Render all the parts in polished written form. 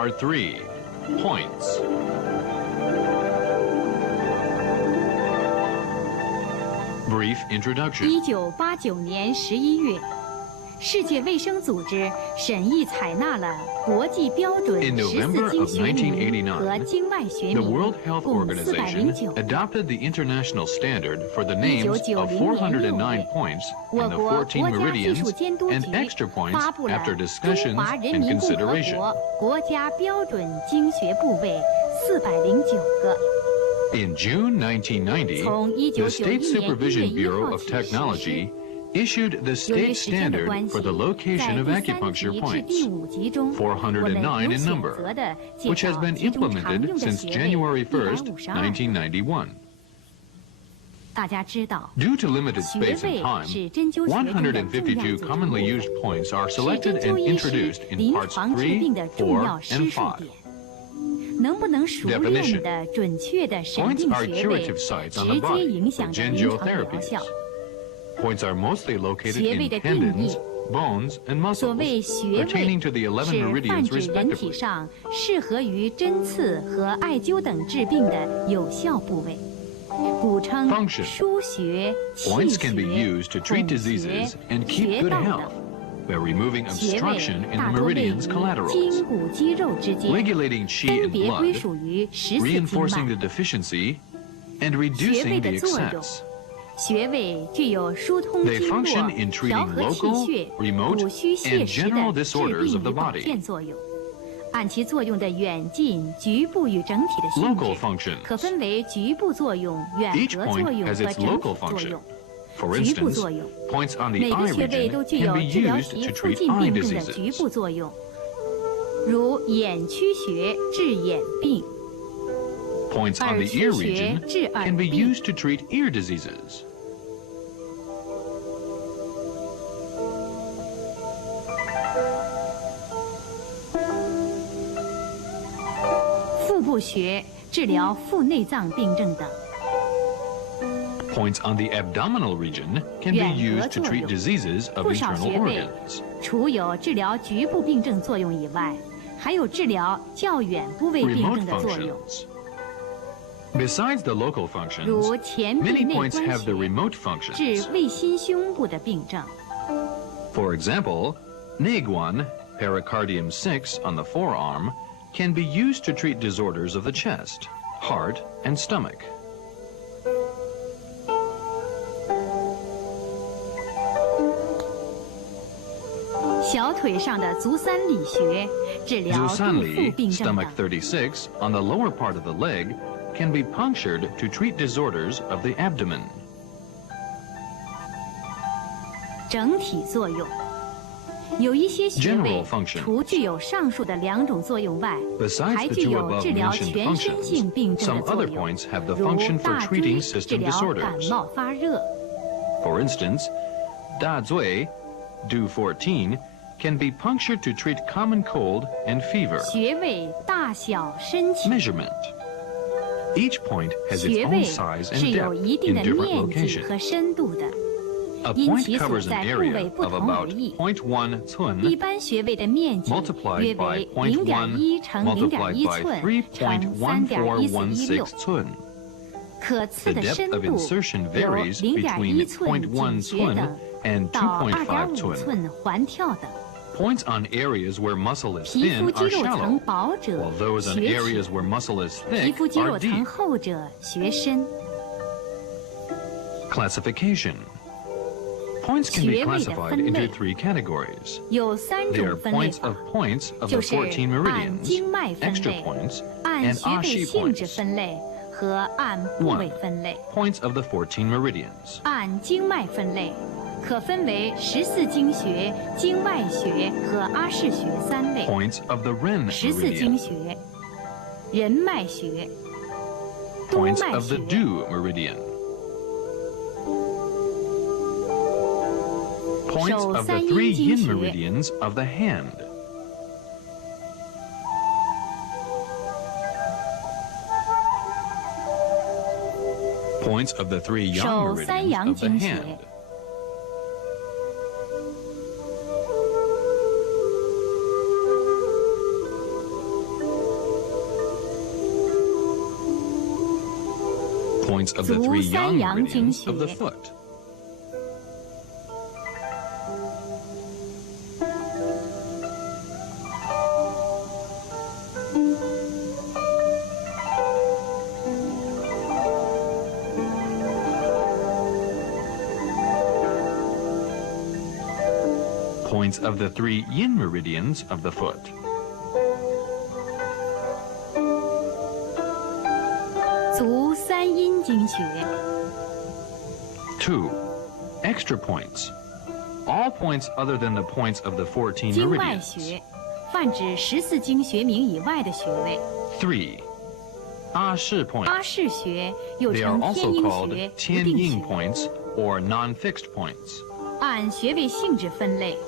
Part 3. Points. Brief introduction. 1989年11月，世界卫生组织审议采纳了国际标准In 14 November 经 of 学名和 1989, 经脉学 the 名 World Health 共 Organization 409个。 adopted the international standard for the names of 1990 409 points 我 in the 国 14 国家技术 meridians 监督 and 局 extra points 发布了 after 中 discussions 华人 and 民共和 consideration. 国国家标准经学部位409个。 In June 1990, 从 the State 1991年1 Supervision 月1 Bureau 号 of 起实施。 Technology issued the 由于 state 时间的 standard 关系， for the 在 location of 第3 acupuncture 级至 points, 第5级中，我们 409 有 in 选 number, 择的介 which has 绍 been 其中常 implemented 用的 since 穴 January 位 1st, 152。 1991. 大家知道， Due to limited 穴 space 位 and time, 是针灸学中的重要152组成 commonly 部 used 分， points are 是 selected 针灸 and 医师 introduced in 临 parts 床治 3, 病的重要 4, 施 and 术 5. 点。能不能熟练 Definition. 的、准确的审 Points 定 are 穴位， curative sites on 直 the 接 body 影 for 响着临 gengio 床疗 therapies. 效。 Points are mostly located 穴位 in 的定义， tendons, bones, and 所 muscles 谓穴 pertaining 位 to the 11是泛 meridians 指人体 respectively. 上适合于针刺和艾灸等治病的有效部位，古称 Function. 腧穴、气 Points can be 穴、 used to treat 孔穴、 diseases and keep 穴 good 道 health 等。 by removing 穴位 obstruction in 大 the 多位于 meridian's 筋 collaterals, 骨肌肉之间， regulating qi 分 and 别归 blood, 属于14经 reinforcing 脉 the。deficiency, and 穴位 reducing 的 the 作用， excess. 穴位具有疏通 They 经络、 function in 调 treating 和气 local, 血、 remote, 补虚泻 and 实 general 的治 disorders 病 of the 与保 body. 健作用。按其作用的远近、局部与整体的性 Local 质， functions. 可分为局部作用、远 Each 隔 point 作用 has 和 its 整体 local 作 function. 用。 For 局部 instance, 作用， points on the 每个 eye 穴位 region 都具 can 有 be 治疗 used 其 to 附 treat 近 eye 病症的局 diseases. 部作用，如眼曲穴治眼病， Points on 耳 the 曲 ear 穴 region 治耳 can be 病。 used to treat ear diseases. 腹部穴治疗腹内脏病症等。 Points on the abdominal region can be 远隔 used to 作 treat 用， diseases of 不少 internal 穴位 organs. 除有治疗局部病症作用以外，还有治疗较远部位病 Remote 症的作用， functions. Besides the local 如 functions, 前 many 臂内 points 关 have the 穴 remote 治 functions. 胃心胸部的病症。 For example, Neiguan, pericardium 6 on the forearm, can be used to treat disorders of the chest, heart, and stomach. 小腿上的足三里穴治疗肚腹 Zusanli, 病症 stomach 等。 36, on the lower part of the leg, can be punctured to treat disorders of the abdomen. 整体作用，有一些穴位 General function 除具有上述的2种作用外， Besides 还 the 具 two 有 above 治疗 mentioned 全身性 functions, 病症 some 的作 other 用， points have the 如 function for 大 treating 椎治 system 疗感 disorders. 冒发热， For instance, Da Zui, Du 14, can be punctured to treat common cold and fever. 穴位大小深浅。 Measurement. Each point has its 穴 own 位 size 是 and 有 depth 一定 in 的 different 面积和 locations. 深度的， A 因 point 其所 covers 在 an 部位 area 不 of 同而 about 异。 0.1 一 cun 般穴位的面积 multiplied 约 by 为 0.1 0.1乘 multiplied 0.1 by 寸乘 3.146， 3.1416 cun. 可刺 The 的 depth 深 of 度 insertion 由 varies 0.1 between 寸 0.1 颈穴 cun 等 and 到 2.5 2.5 cun. 寸环跳等。 Points on areas where muscle is 皮肤 thin 肌 are 肉层 shallow, 薄者 while those on 穴 areas 浅， where muscle is 皮 thick 肤肌 are 肉层 deep. 厚者穴深。 Classification. Points can be 穴位的 classified 分类 into 3 categories. 有3 They are 种分类 points 法 of，points of 就 the 是14按经 meridians, 脉分 extra 类、 points, 按 and 穴位 ashi 性质 points. 分类和按部位 1. 分类。 Points of the 14 meridians. 按经脉分类，可分为14经穴、经脉穴和阿是穴3类。 Points of the Ren 14经 meridian. 穴、人脉穴、督 Points 脉 of the 穴、 Du meridian. Points of the 3 yin meridians of the hand. Points of the 3 yang 手三阳 meridians of the 经穴。 hand. Points of the 3 yang meridians of the foot. Points of the 3 yin meridians of the foot. 足三阴经穴 2. Extra points. All points other than the points of the 14经外 meridians. 穴，泛指14经穴名以外的穴位。 3. 阿是 points. 阿是穴又 They are 称天 also 阴 called 穴、不 tian 定 yin 穴， points or non-fixed points. 按穴位性质分类，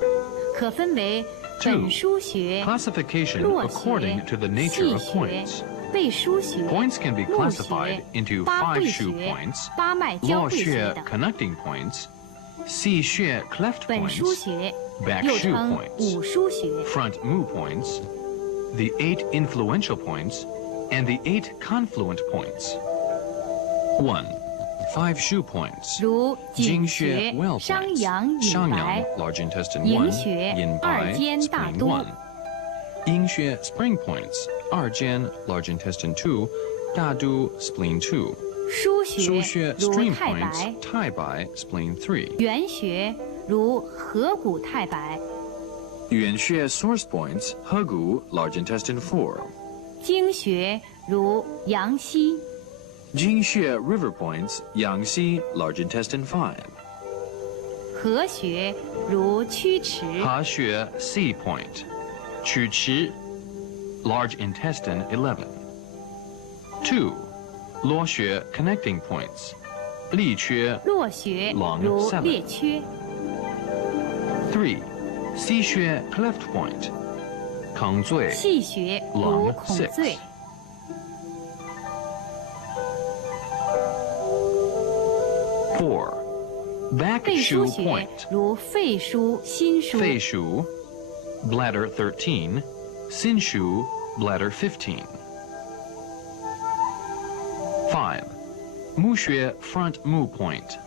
可分为 2. 本腧穴、 Classification 络 according 穴、 to the nature 细 of 穴、 points. 背腧穴、 Points can be 募 classified 穴、 into 八 5 会 shu 穴、 points, 八脉交 luo 会穴 xue 等。 connecting points, xi xue cleft 本腧 points, 穴 back 又 shu 称 points, 五腧穴， front mu points, the 8 influential points, and the 8 confluent points. 1. 5 shu points. 如井 Jing xue 穴、 well 商 points. 阳、隐 Xiangyang, 白、 large intestine 营 1, 穴、 yin 二 bai, 间、大 spleen 都。 1. Ying xue spring points, arjian, large intestine 2, dadu, spleen 2. 腧 Shu 穴 xue 如 stream 太 points, 白， tai bai, spleen 3. 原穴如合谷太白， Yuan xue source points, hegu, large intestine 4. 经穴如阳溪， Jing xue river points, yangxi, large intestine 5. 合穴如曲池， Ha xue sea point, chu qi, large intestine 11. 2. Luo xue connecting points, li xue. 络穴狼如 7列缺， 3. Si xue cleft point, kang zui. 细穴如狼孔 6. 最， 4. Back 背腧 shu 穴 point, 如肺腧、心 fei 腧， shu, bladder 13, sin shu, bladder 15. 5. Mu xue front mu point,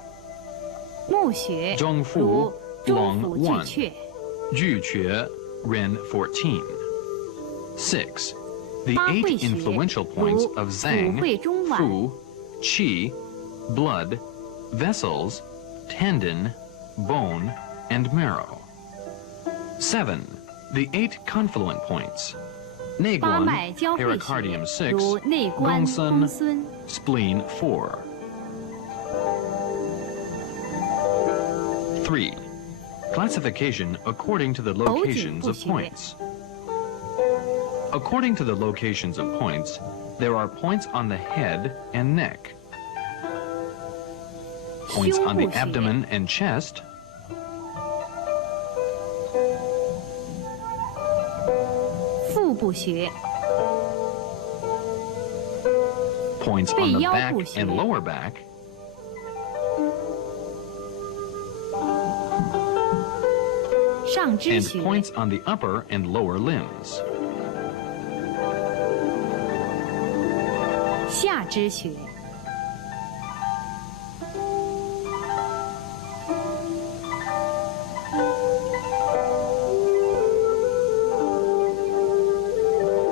募穴中府如中龙府 1. 巨阙， ju xue, ren 14. 6. The 八会 8 穴 influential points 如 of 府 zhang, 会中脘， fu, qi, blood, vessels, tendon, bone, and marrow. 7. The 8 confluent points. 八 Neiguan, 脉交会 pericardium 穴 6, 如内关、公 gongsun, 孙， spleen 4. 3. Classification according to the locations of 头颈部穴。 points. According to the locations of points, there are points on the head and neck, points 胸 on the 部穴 abdomen and chest, 腹部穴、 points on the 背腰 back 部穴。 and lower back, 上肢 and 穴、 points on the upper and lower limbs. 下肢穴。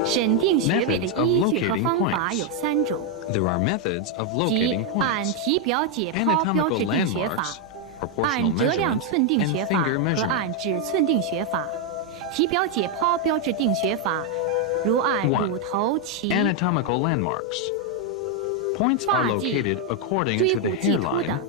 审定穴位的依据和方法有3种， There are methods of 即 locating 按 points, 体表解剖标 anatomical 志定穴法 landmarks,，按 proportional 折量 measurement, 寸定 and 穴法 finger 和按 measurement. 指寸定穴法。体表解剖标志定穴法，如按 1. 乳头、脐、 Anatomical landmarks. Points are 发际、 located according 椎 to 骨 the 棘突 hairline, 等。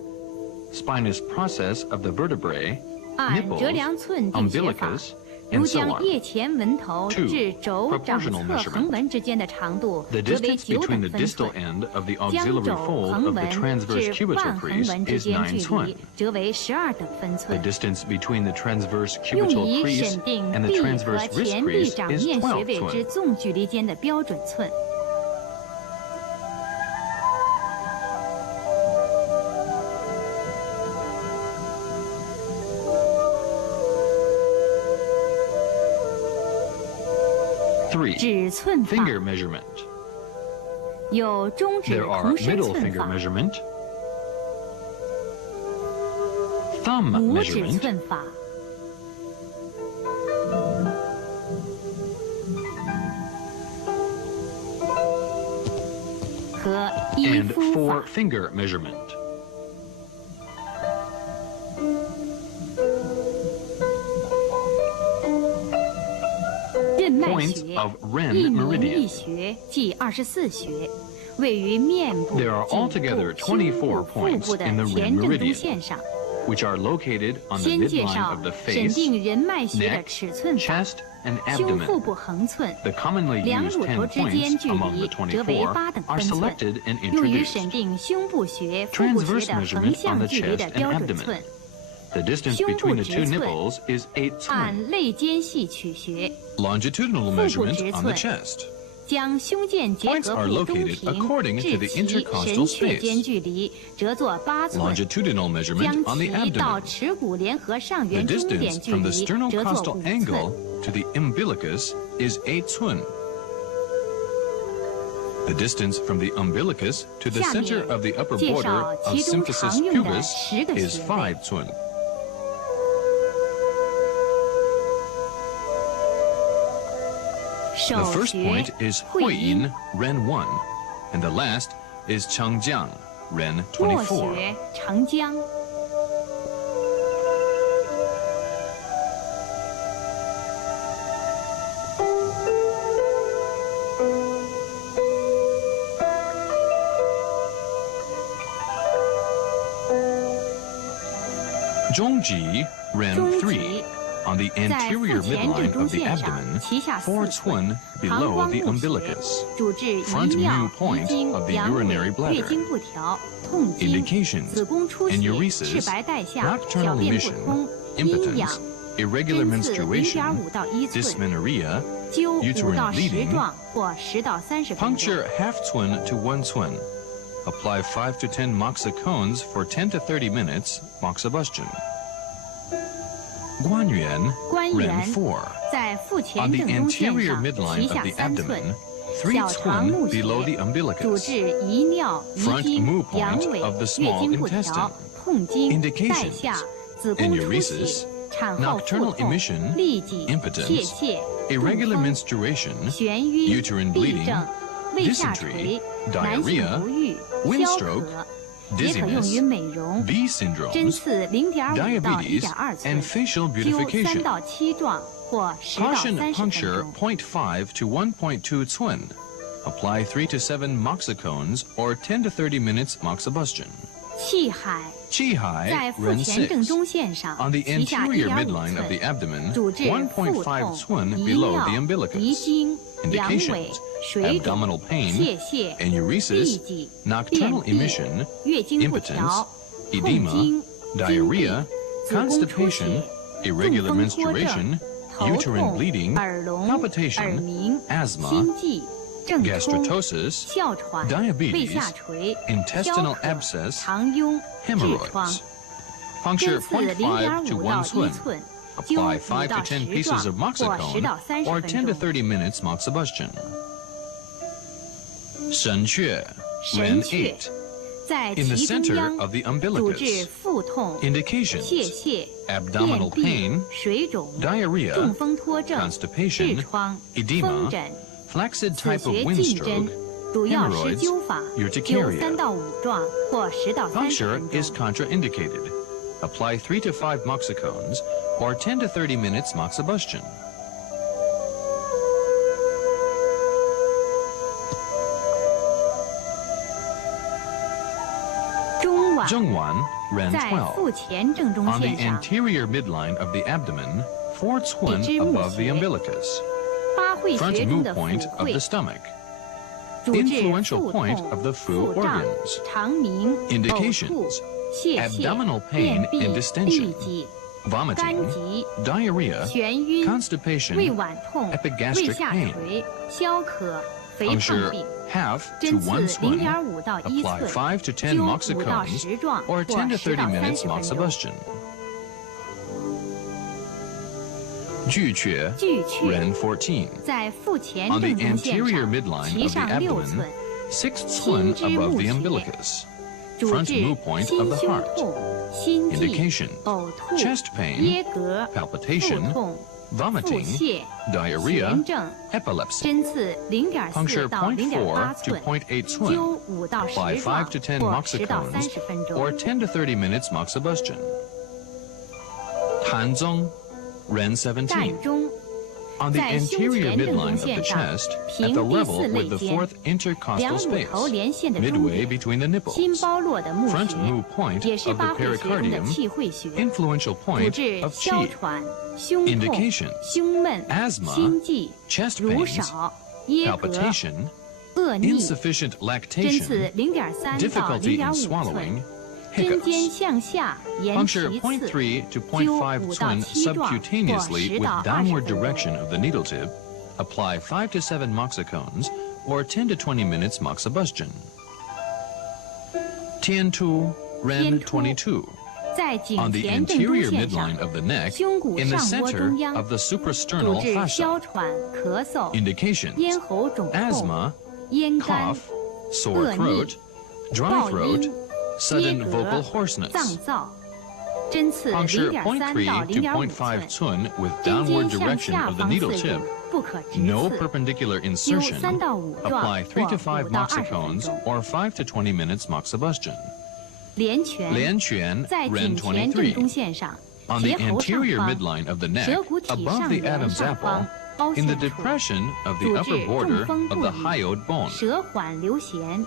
spinous process of the vertebrae, 按折 nipples, 量寸定穴法， umbilicus, 如 and so 将 on. 腋前纹头 2. 至肘掌 Proportional 侧 measurement. 横纹之间的长度 The 则为 distance 9 between 等 the 分 distal 寸。 end of the 将 auxiliary 肘 fold 横 of the 纹 transverse 至 cubital 腕横 crease 纹之 is 间 9距寸离，则为12等分 The 寸。 distance between the transverse 用 cubital 以 crease 审定 and the 臂和 transverse wrist 前臂 crease 掌 is 面穴 12位之 寸。纵距离间的标准寸。3. 指寸法 Finger measurement. 有中指 There are 同身 middle 寸 finger 法、 measurement, thumb 拇指 measurement, 寸法。和一 and 夫法。 four-finger measurement. 任脉 Points 穴 of Ren 一名 meridian. 一穴，计24穴，位于面部、 There are 颈 altogether 部、胸部、 24腹 points 部的 in the 前 Ren 正中 meridian, 线上。 which are located on the 先介 midline 绍 of the 审 face, 定人脉穴的 neck, 尺寸法。 chest, and 胸腹 abdomen. 部横寸， The commonly 两 used 乳头 10之间 points 距 among 离 the 则为 248等 are 分寸， selected and 用于 introduced. 审定胸部穴、腹部 Transverse 穴的横 measurement on 向 the 距离的 chest and 标准 abdomen. 寸。 The distance 胸部 between the 直 two 寸 nipples is 8 cun. 按肋间隙取穴， Longitudinal 腹部 measurement 直 on the 寸 chest. 将胸腱结 Points 合 are 部中 located 庭 according to 至 the 其 intercostal 神阙 space. 间距离折作8寸， Longitudinal measurement 将 on the 其到 abdomen. 耻骨联合上 The 缘中 distance 点距 from the 离折作 sternocostal 5 angle 寸。 to the umbilicus is 8 cun. The distance from the umbilicus to the 下面 center of the upper 介 border 绍 of 其中 symphysis 常用的 pubis 10个 is 穴位。 5 cun. The 手 first 穴 point is 会阴 Huiyin, Ren 1, and the last is Changjiang, Ren 末 24. 穴长江。Zhongji, Ren 中 3, 极 on the 在 anterior 腹前正 midline 中 of the 线上， abdomen, 脐下 4 4寸， cun 膀 below 胱 the 部穴 umbilicus. 主治遗 Front 尿、 mu 遗 point 精、 of the 阳痿、 urinary bladder. 月经不调、痛经、 Indications: 子宫出血、 enuresis, 赤白带下、 nocturnal 小便不 emission, 通、阴痒、 impotence, irregular 针刺 menstruation, 0.5到1寸， dysmenorrhea, 灸 uterine 5到10 bleeding, 壮或10到30分钟。 puncture half cun to 1 cun. Apply 5 to 10 moxacones for 10 to 30 minutes, moxibustion. Guanyuan, 关 Ren 元 4. 在腹 On 前 the 正中线 anterior 上， midline 脐下 of the 3寸， abdomen, 3小肠 cun 募 below the 穴，主 umbilicus. 治遗尿、遗 Front 精 mu、point 阳痿、 of the 月 small 经不调 intestine. 痛经、 Indications: 带下、子宫出 enuresis, 血、产后腹 nocturnal 痛、 emission, 痢疾、 impotence, 泄泻、 irregular 中风、 menstruation, 眩晕、 uterine 痹 bleeding, 症、胃下 dysentery, 垂、男性 diarrhea, 不育、 windstroke, 消渴，也可用于 dizziness, 美容。 B 针 syndromes, 刺0.5到 diabetes, 1.2 寸 and，facial 灸3 beautification. 到7壮或10到 Caution 30分 puncture 钟。 0.5 to 1.2 cun. Apply 3 to 7 moxacones or 10 to 30 minutes moxibustion. 气海 Qihai, 在腹 Ren 前正 6. 中线上， On the 脐下 anterior 1.5 midline of the 寸， abdomen, 主治腹 1.5 痛、 cun 遗 below 尿 the、遗 umbilicus. 精、阳痿 Indications: 水肿、 abdominal pain, 泄泻、 enuresis, 痢疾、 nocturnal 便秘、 emission, 月经不 impotence, 调、痛 edema, 经、经 diarrhea, 闭、子宫出 constipation, 血、 irregular 中风脱症、 menstruation, 头 uterine 痛、 bleeding, 耳聋、 palpitation, 耳鸣、 asthma, 心悸、正冲、 gastritosis, 哮喘、 diabetes, 胃下垂、 intestinal 消渴、 abscess, 肠痈、痔疮 hemorrhoids. Puncture 针刺 0.5 to 0.5 1到1 cun. 寸，灸 Apply 5 5 到 to 10 10 pieces of 壮或10 moxicone 到30 or 分 10 to 钟。 30 minutes moxibustion. Shenque, 神 Ren 阙 8. 在 In the 脐中 center 央， of the 主治 umbilicus. 腹痛、 Indications: 泄泻、 abdominal 便 pain, 秘、水肿、 diarrhea, 中风脱症、 constipation, 痔疮、 edema, 风疹。 flaccid 此 type of 穴禁针 windstroke, 主要是 hemorrhoids, 灸法，灸 urticaria. 3到5壮或10到30 Puncture 分 is 钟。 contraindicated. Apply 3 to 5 moxicones or 10 to 30 minutes moxibustion. 中脘 Zhengwan, Ren 在 12. 腹前正中 On the 线上， anterior midline of the abdomen, 4 cun above the umbilicus. 八会 Front 穴中 mu 的 point 腑 of 会 the，stomach. 主治 influential 腹 point 痛 of the、fu 腹胀 organs. 肠鸣、呕吐、 Indications: 泄泻、 abdominal pain 便 and 秘、 distension, 痢疾、肝 vomiting, 疾、 diarrhea, 眩晕、 constipation, 胃脘痛、 epigastric 胃下 pain. 垂、消渴、肥胖 Puncture 病。 half to 针刺 1 cun. 0.5到1 Apply 寸， 5 to 10灸5到 moxicones 10壮 or 或10 to 10 30到 minutes 30分钟。 moxibustion. 巨阙, 巨阙 Ren 14. 在腹前 On the 正中线 anterior 上， midline 脐 of the 上6 abdomen, 寸， 6th cun above the umbilicus. 主 Front 治 mu point 心 of the 胸 heart. 痛、心悸、 Indication: 呕吐、 chest pain, 噎嗝、 palpitation, 腹痛、腹 vomiting, 泻、 diarrhea, 痫症。 epilepsy. 针刺 Puncture 0.4到 0.8 0.4 to 寸， 0.8 灸 cun. 5到 Apply 10 5 to 10状或10到 moxicones 30分 or 钟。 10 to 30 minutes moxibustion. Tanzong, Ren 17. 膻中 On the 在胸 anterior 前正中 midline of 线 the 上， chest, at 平 the 第 level 4 类 with the 间， fourth 两 intercostal 乳头 space, 连线的中 midway 点， between the 心 nipples. 包络的募 Front 穴， mu point 也是 of the 八会穴中的 pericardium, 气会穴， influential 主 point 治 of 哮 qi. 喘、胸痛、 Indication: 胸闷、 asthma, 心悸、 chest 乳 pains, 少、噎嗝、 palpitation, 恶逆。 insufficient 针刺 lactation, 0.3到 difficulty in 0.5寸， swallowing, 针尖 hiccups. 向下沿 Puncture 其次， 0.3 to 灸 0.5 5到 cun 7状或 subcutaneously 10 with 到 downward 20分钟。 direction of the needle tip. Apply 5 to 7 moxicones or 10 to 20 minutes moxibustion. Tiantu, Ren 22. 在颈 On the 前正中 anterior 线上， midline of the neck, 胸骨 in the 上窝 center 中央， of the 主 suprasternal 治 fascia. 哮喘、咳嗽、 Indications: 咽喉肿痛、 asthma, 咽干 cough, sore throat, dry 爆 throat, 音、噎 sudden 嗝 vocal、脏 hoarseness. 燥。针刺 Puncture 0.3到 0.3 to 0.5 0.5 寸， cun with 针 downward 尖向 direction 下 of the 方 needle 刺 tip. 入，不可直 No 刺。 perpendicular 灸 insertion. 3到5状 Apply 3 to 或 5 5到20分 moxicones 钟。 or 5 to 20 minutes moxibustion. 连拳 Lianquan, 在 Ren 颈前正中 23. 线上， On the 舌喉上 anterior 方， midline of the neck, 舌骨体 above 上 the 缘 Adam's 上 apple, 方凹 in the 陷处， depression of the 主 upper 治 border 中风 of 不 the 已， hyoid bone. 舌缓流涎，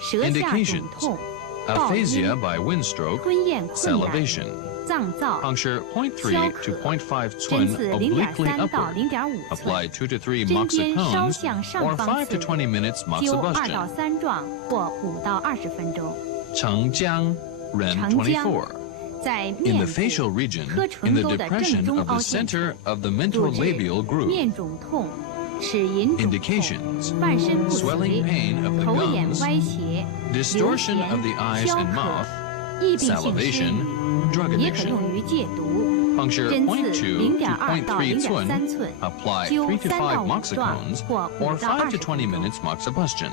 舌下肿 Indications: 痛、暴 aphasia 音、 by windstroke, 吞咽困难、 salivation. 脏燥。 Puncture 0.3 to 0.5针 cun 刺 obliquely 0.3到 upward. 0.5 寸， Apply 2 to 3针尖稍 moxicones 向 or 上方 5 to 刺入， 20 minutes 灸2到 moxibustion. 3状或5到20分钟。 Chengjiang, Ren 长江 24. 在 In 面 the 部 facial region, 颏 in 唇 the 沟的正 depression 中 of the 凹陷处， center of the 主 mental-labial 治 groove. 面肿痛、齿龈肿痛、 Indications: 半身不 swelling 遂、 pain of the 头眼 gums, 歪斜、流 distortion 涎 of the eyes 消 and 渴 mouth, 疫病性失 salivation, 语， drug 也可 addiction. 用于戒毒。 Puncture 针刺 0.2 to 0.2到 0.3 0.3 cun. 寸， Apply 灸 3 to 3到 5 5状 moxicones 或 or 5到 5 to 20 20分钟。 minutes moxibustion.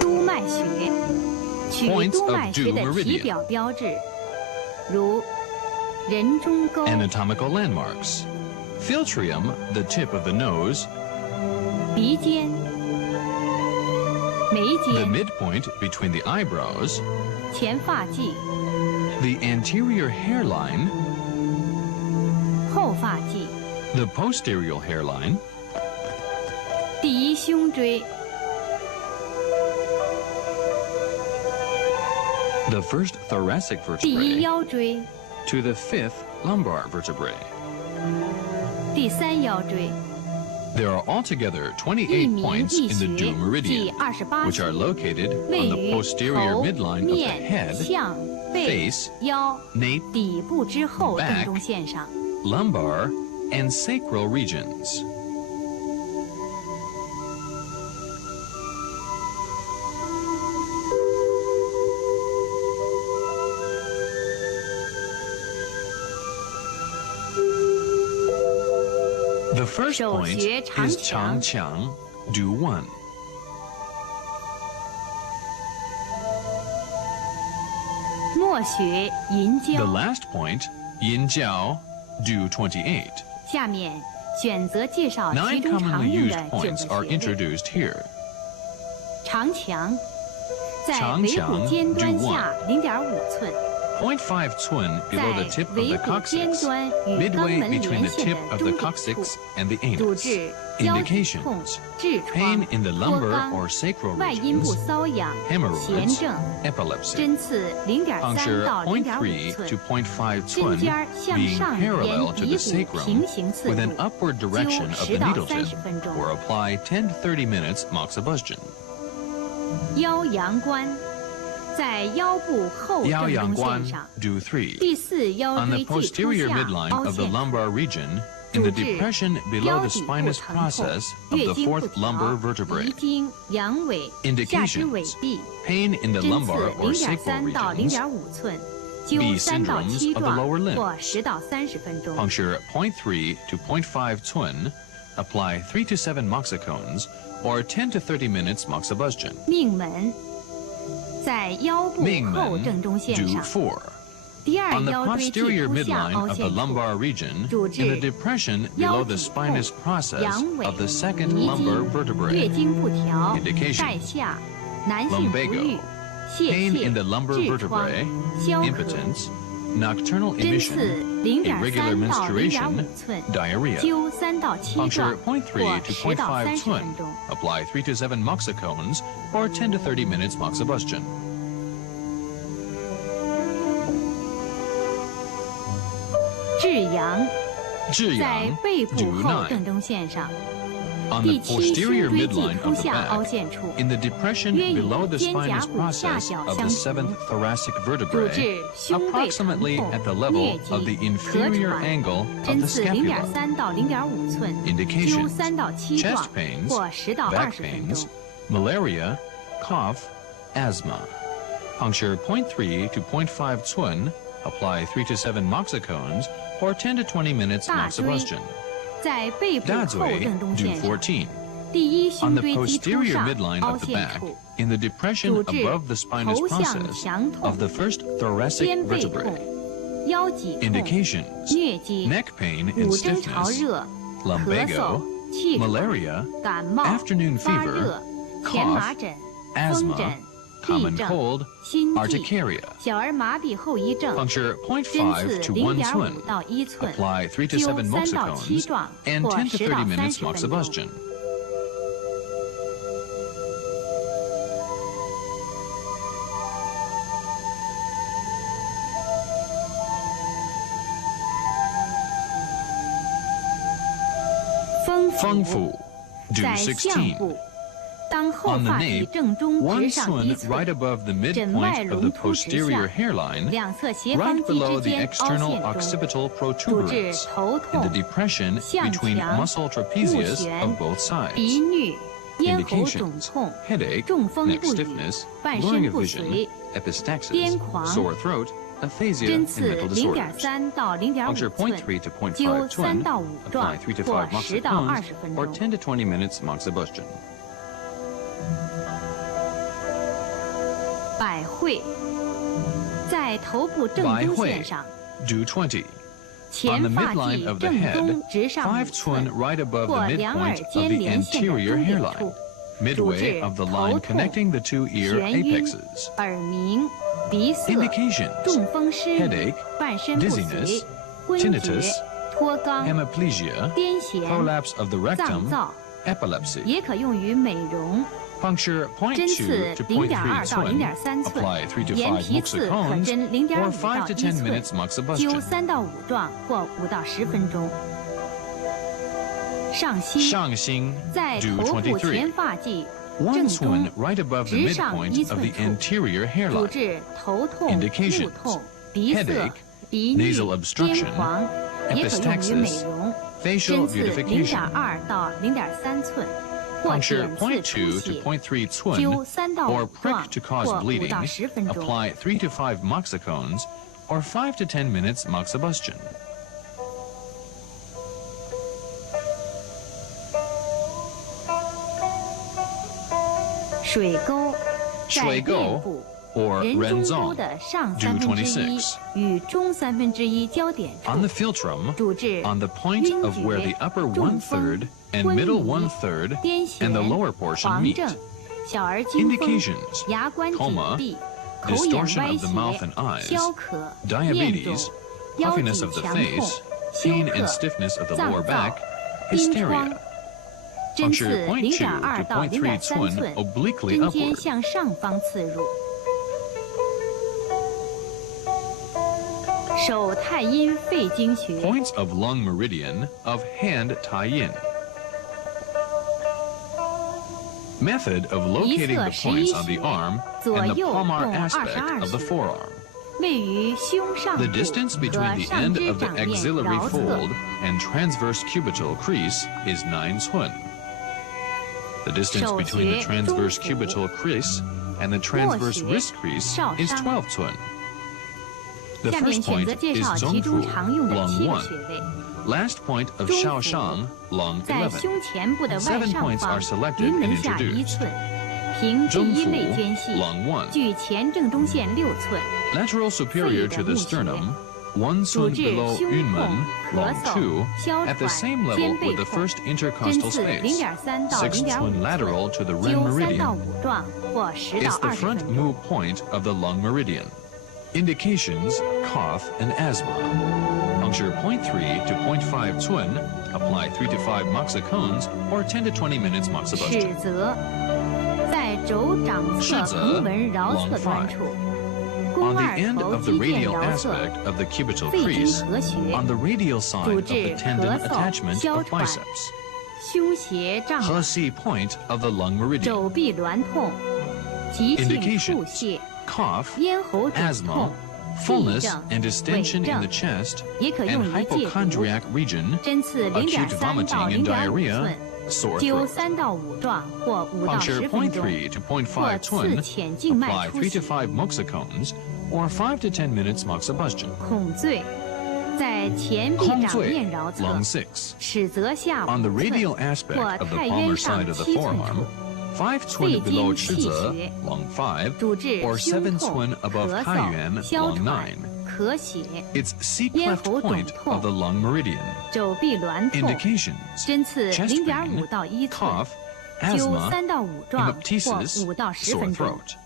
督脉穴，取 Points 督 of 脉穴 due 的 meridian. 体表标志，如人中沟、 Anatomical landmarks: philtrium, the tip of the nose, 鼻尖、眉 the 间、 midpoint between the eyebrows, 前发际、 the anterior hairline, 后发际、 the posterior hairline, 第一胸椎、 the first thoracic 第一 vertebrae, 腰椎、 to the fifth lumbar vertebrae. 第三腰椎。 There are altogether 一 28名 points 一 in the 穴 due 计 meridian, 28 which are 穴， located 位 on the 于 posterior 头、 midline of the 面、 head, 项、背 face,、腰、 nape, 底部之后 back 正中线上。 lumbar, and sacral regions. The first 手 point 穴 is 长 Changqiang, do 1. 末穴银 The 交。 last point, Yinjiao, do 28. 下面选择介绍其 9中常 commonly 用 used 的9 points are 个穴位。 introduced here. 长强，在长尾强骨尖端 do 下0.5寸， 0.5 cun 在 below the tip of 尾 the 骨尖 coccyx, 端与肛 midway 门 between 连 the 线 tip 的 of 中 the 点处， coccyx and the 主 anus. 治腰体痛 Indications: 痔 pain 疮、 in the 脱 lumbar 肛、 or sacral 外阴部 regions, 瘙痒、痫 hemorrhoids, 症。 epilepsy. 针刺0.3 Puncture 到 0.3 0.5寸 to，0.5针 cun 尖儿向 being 上 parallel 沿 to 鼻 the 骨 sacrum 平行刺 with 入， an upward 灸 direction of 10 the 到 needle 30 tip, 分钟。 or apply 10 to 30 minutes moxibustion. 腰阳关，在腰部后正中线 Yaoyangguan, 上， do 3. 第4腰 On the 椎际突 posterior 下 midline 凹 of the 陷处， lumbar region, in the 主治 depression below 腰 the 底部 spinous 疼痛、 process of 月 the 经不 fourth lumbar 调、 vertebrae. 遗精、阳痿、下肢痿 Indications: 痹。 pain in the 针刺 lumbar or sacral 0.3到 regions, 0.5寸，灸 B 3到 syndromes 7 of the 状 lower limbs. 或10到30分钟。 puncture 0.3 to 0.5 cun apply 3 to 7 moxicons or 10 to 30 minutes moxibustion. 命门在腰部后正中线 do 上， 4. 第二 On the 腰椎 posterior 棘突下 midline 凹 of the 陷处， lumbar region, 主 in the 治 depression 腰 below the 脊 spinous 痛、 process 阳痿、 of the second 遗 lumbar 精、月 vertebrae. 经不调、 Indications 带下、男性不育、 Lumbago, 泄 pain 泻、 in the lumbar 痔疮、 vertebrae, 消渴。 impotence, nocturnal 针 emission, 刺 irregular 0.3到 menstruation, 0.5寸， diarrhea. 灸3到7 Puncture 壮 0.3 或 to 10到 0.5 30 twin. 分钟。 Apply 3 to 7 moxicones or 10 to 30 minutes moxibustion. 至阳至在阳背部 do 后 9. 正中线上， On 第 the 7 posterior 胸椎棘 midline 突 of the 下凹 back, 陷处， in the depression 约与 below the 肩胛 spinous 骨下 process 角 of 相 the 同， 7th thoracic 主 vertebrae, 治胸背疼 approximately 痛、 at the 疟 level of 疾、 the 咳 inferior 喘。 angle of 针 the 刺 scapula. 0.3到0.5寸，灸 Indications 3到7 chest 壮 pains, 或10到 back 20分 pains, 钟。 malaria, cough, asthma. Puncture 0.3 to 0.5 twin, apply 3 to 7 moxicones or 10 to 20 minutes 大椎 moxibustion. 在背部大后椎正中 do 线上， 14. 第一 On 胸 the 椎棘突 posterior 上 midline 凹 of the 陷 back, 处， in the depression 主治 above the spinous 头项 process 强 of 痛、 the first thoracic 肩背痛 vertebrae. 腰脊痛、 Indications 疟疾、 neck pain and 骨蒸潮 stiffness, 热、咳 lumbago, 嗽、气喘、 malaria, 感冒、 afternoon 发 fever, 热、前麻疹、风 asthma, 疹、 common 痹症、 cold, 心悸、 urticaria. 小儿麻痹后遗症。 Puncture 针 0.5 刺 to 1 twin. 0.5到1寸， Apply 3 to 灸7 3到7 moxicones 壮 and 或 10 to 10到 30 minutes 30分钟。 moxibustion. 风风府 do 在项16. 部，当后 On the 发体 nape, 正中直 one 上 twin 1 right 寸， above the 枕外 midpoint of 隆 the 突直 posterior 下， hairline, 两侧斜方 right 肌 below 之 the 间凹 external 陷中， occipital 主治 protuberance, 头 in 痛 the、depression 向 between 强、 muscle 目 trapezius 眩 of both sides. 鼻衄、咽喉肿 Indications 痛、 headache, 中风 neck 不语 stiffness, 半 blurring 身 of 不 vision, 遂。 epistaxis, 癫狂 sore throat, aphasia, 针 and 刺 mental disorders. 0.3到 Puncture 0.5寸， 0.3 to 灸 0.5 3 twin, 到5 apply 壮 3 to 或 5 10到20 moxicons 分 or 钟。 10 to 20 minutes moxibustion. 百会在头部正中线上， do 20. 前 On the 发 midline 际 of the 正 head, 中直上 5 5 twin 寸， right above 或 the 两耳 midpoint of 间 the 连线的 anterior 中点 hairline, 处， midway of the line 主治头痛、 connecting the two ear 眩晕 apexes. 耳鸣、鼻塞、 Indications 中风失语 headache, 半身不遂 dizziness,、昏厥 tinnitus,、脱肛、 hemiplegia, 癫痫、 prolapse of the 脏 rectum, 燥， epilepsy. 也可用于美容。 Puncture 针刺 0.2 to 0.2 0.3到 twin, 0.3寸， apply 3 to 眼 5皮刺可 moxicones 针 or 0.5 5到 to 1 10 寸， minutes 灸 moxibustion. 3到5壮或5到10分钟。上心上心在 do 头部前23. 发际 One 正 twin 中 right above the 直上 midpoint 1 of the 寸处， anterior 主 hairline. 治头痛、 Indications 目痛、鼻塞 headache,、鼻 nasal 衄、 obstruction, 癫狂，也可用于美容。 facial 针刺 beautification. 0.2到0.3寸，或 Puncture 点刺出 0.2 to 血， 0.3 灸 twin 3到 or 5 prick 壮 to cause 或5 bleeding. 到10分钟。 Apply 3 to 5 moxicones or 5 to 10 minutes moxibustion. 水沟在水沟面部 or 人中沟 renzong 的上 do 1/3 26. 与中1/3交点 On the 处， philtrum, 主治 on the point 晕 of where 厥 the upper 中风 1/3 and 昏 middle 迷 1/3癫 and the 痫 lower portion 狂 meet. 症、小儿惊风、 Indications 牙关紧 coma, 闭、口眼 distortion 歪 of the mouth 斜 and、eyes, 消渴、面肿、 diabetes, 腰 puffiness 脊 of the 强痛、 face, 休 pain and 克、 stiffness of the 脏 lower 燥 back,、痔 hysteria. 疮。针刺 Puncture 0.2 0.2 to 到 0.3 0.3 twin 寸， obliquely 针尖 upward. 向上方刺入。手太阴肺经穴， Points of lung meridian of hand tie-in. Method of locating the points on the arm and the palmar aspect of the forearm. 位于胸上部 The distance 和 between the 上 end 肢 of the 掌面 axillary 桡侧 fold and transverse cubital crease is 9 twin. The distance 手 between the 穴 transverse 中府 cubital crease and the transverse 末穴 wrist crease 少 is 商 12 twin. The 下面 first 选 point 择介 is 绍其中 Zongfu, 常用的 Lung 7个 1. 穴位。 Last point of 中府 Shaoshang, Lung 在 11. 胸前部的外 7上 points 方 are selected 云 and 门下 introduced. 1寸，平第一肋间隙， Lung 1. 距前正中线6寸， Lateral superior to the sternum, 1主 cun 治 below 胸痛、 Yunmen, 咳 Lung 嗽、 2, 哮 at the 喘、 same level 肩背 with the 痛， first 针 intercostal 刺 space. 0.3到 6th 寸 0.5 lateral to the 寸， rim 灸3到 meridian. 5壮或10到 It's the 20 front 分钟。 mu point of the lung meridian. Indications, cough and asthma. Puncture 0.3 to 0.5 Tun. Apply 3 to 5 moxicons or 10 to 20 minutes 史 moxibustion. 泽在肘掌侧横纹桡侧端处，肱 On the 二 end 头 of the 肌腱 radial 桡侧 aspect of the cubital 肺经 crease, 合穴， on the radial side 主 of the 治 tendon 咳嗽、 attachment 哮 of 喘、 biceps. 胸胁胀满、 Hesi point of the lung meridian. 肘臂挛痛、急性 Indications 腹泻、 Cough, 咽喉肿 asthma, 痛、 fullness 痹症、 and 痿 distension in 症 the，chest, 也可用 and 于戒毒。 hypochondriac region, 针刺 acute 0.3到 vomiting and 0.5 diarrhea, 寸， sore 灸 throat. 3到5壮或5到 Puncture 10分钟， 0.3 to 或 0.5 刺 Tun. 浅静脉 Apply 出 3 to 血。 5 moxicons or 5 to 10 minutes moxibustion. 孔最在前臂掌面桡侧 Lung 6. 尺泽下On the 5寸 radial 或 aspect of the 太 palmar 渊上 side of the 7寸 forearm, 处， 5 Tun 肺 below 经气 Chizi, 血， Lung 5, 主治 or 胸 7 痛、 Tun above 咳 Taiyuan, 嗽、哮 Lung 喘、 9. 咳血、 It's C 咽 cleft 喉肿 point 痛 of the lung meridian. 肘臂挛痛， Indications, 针刺 chest 0.5 pain, 到1寸， cough, 灸 asthma, 3到5壮或 hemoptysis, 5到10 sore 分钟。 throat.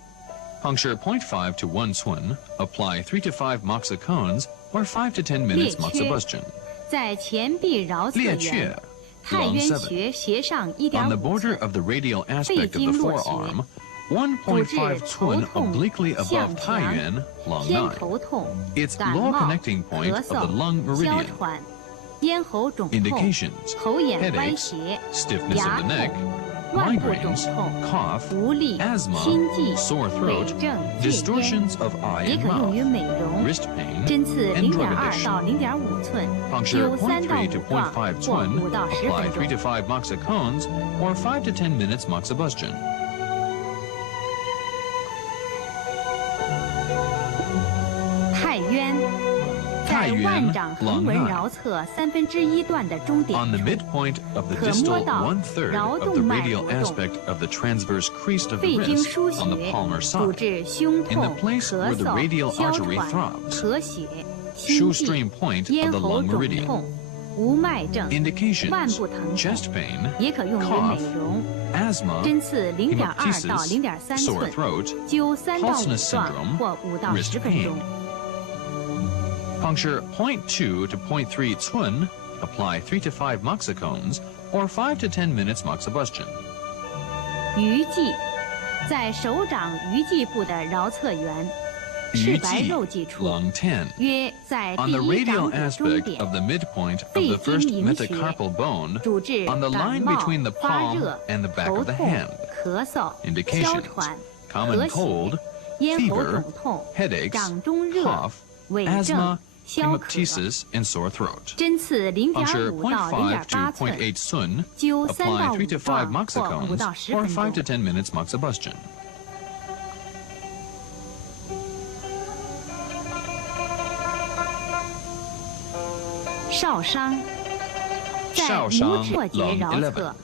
Puncture 0.5 to 1 Tun. Apply 3 to 5 moxicons or 5 to 10 minutes 裂缺 moxibustion. 在前臂桡侧裂缺缘，太 Lung 渊 7. 穴穴上 On the 1.5 border 寸， of the radial 肺 aspect of the 经络穴， forearm, 主治 1.5 头 Tun 痛、 obliquely 向 above 强、 Taiyuan, Lung 偏 9. 头痛、 It's 感 low 冒、 connecting point 咳 of the 嗽、 lung 哮 meridian. 喘、咽喉肿痛、 Indications, 喉眼歪 headaches, 斜、 stiffness 牙 of the neck, 痛、腕部肿 migraines, 痛、 cough, 无力、 asthma, 心悸、 sore 痿 throat, 症、戒烟， distortions of eye 也 and 可用于 mouth, 美容。 wrist pain, 针刺 and drug 0.2 到 addiction. 0.5寸， Puncture 灸3到 0.3 to 5壮 0.5 或 Tun. 5到10 Apply 3分 to 钟。 5 moxicons or 5 to 10 minutes moxibustion. 太渊在腕掌横纹桡侧1/3段的中点 On the 处， midpoint of the 可摸 distal 到 1/3 桡 of the 动脉 radial 活动， aspect of the transverse crease of the 肺经 wrist 输 on the 血， palmar 主 side. 治胸 In the 痛、 place 咳 where the 嗽、 radial 哮 artery 喘、 throbs. 咳血、心 Shoestring 悸、 point of 咽 the 喉 lung 肿 meridian. 痛、无脉症、 Indications, 腕部疼痛， chest pain, 也可用于 cough, 美容。 asthma, 针刺0.2 到 hemoptysis, 0.3 sore 寸， throat, 灸3到5 Halsness 壮 syndrome, 或5到 wrist 10分钟。 Puncture 0.2 to 0.3 Tun. Apply 3 to 5 moxicons or 5 to 10 minutes moxibustion. 鱼际在手掌鱼际部的桡侧缘，赤白肉际处， Lung 10. 约在 On 第 the 一 radial 掌骨中 aspect 点， of the midpoint of 肺 the 经 first 营穴， metacarpal bone, 主治 on the 感 line 冒 between the、发 palm 热、 and the back 头 of the 痛 hand. 咳嗽、哮 Indications, 喘、 common 咳 cold, 血、咽喉 fever, 肿痛、 headaches, 掌中热、 cough, 痿症 asthma,、消渴。 hemoptysis, and sore throat. 针刺 Puncture 0.5到 0.5 to 0.8寸， 0.8 Tun. 灸3 Apply 到 3 to 5 5壮或5 moxicons 到10 or 分 5 to 钟。 10 minutes moxibustion. 少商在少拇商指末节 Lung 桡 11. 侧，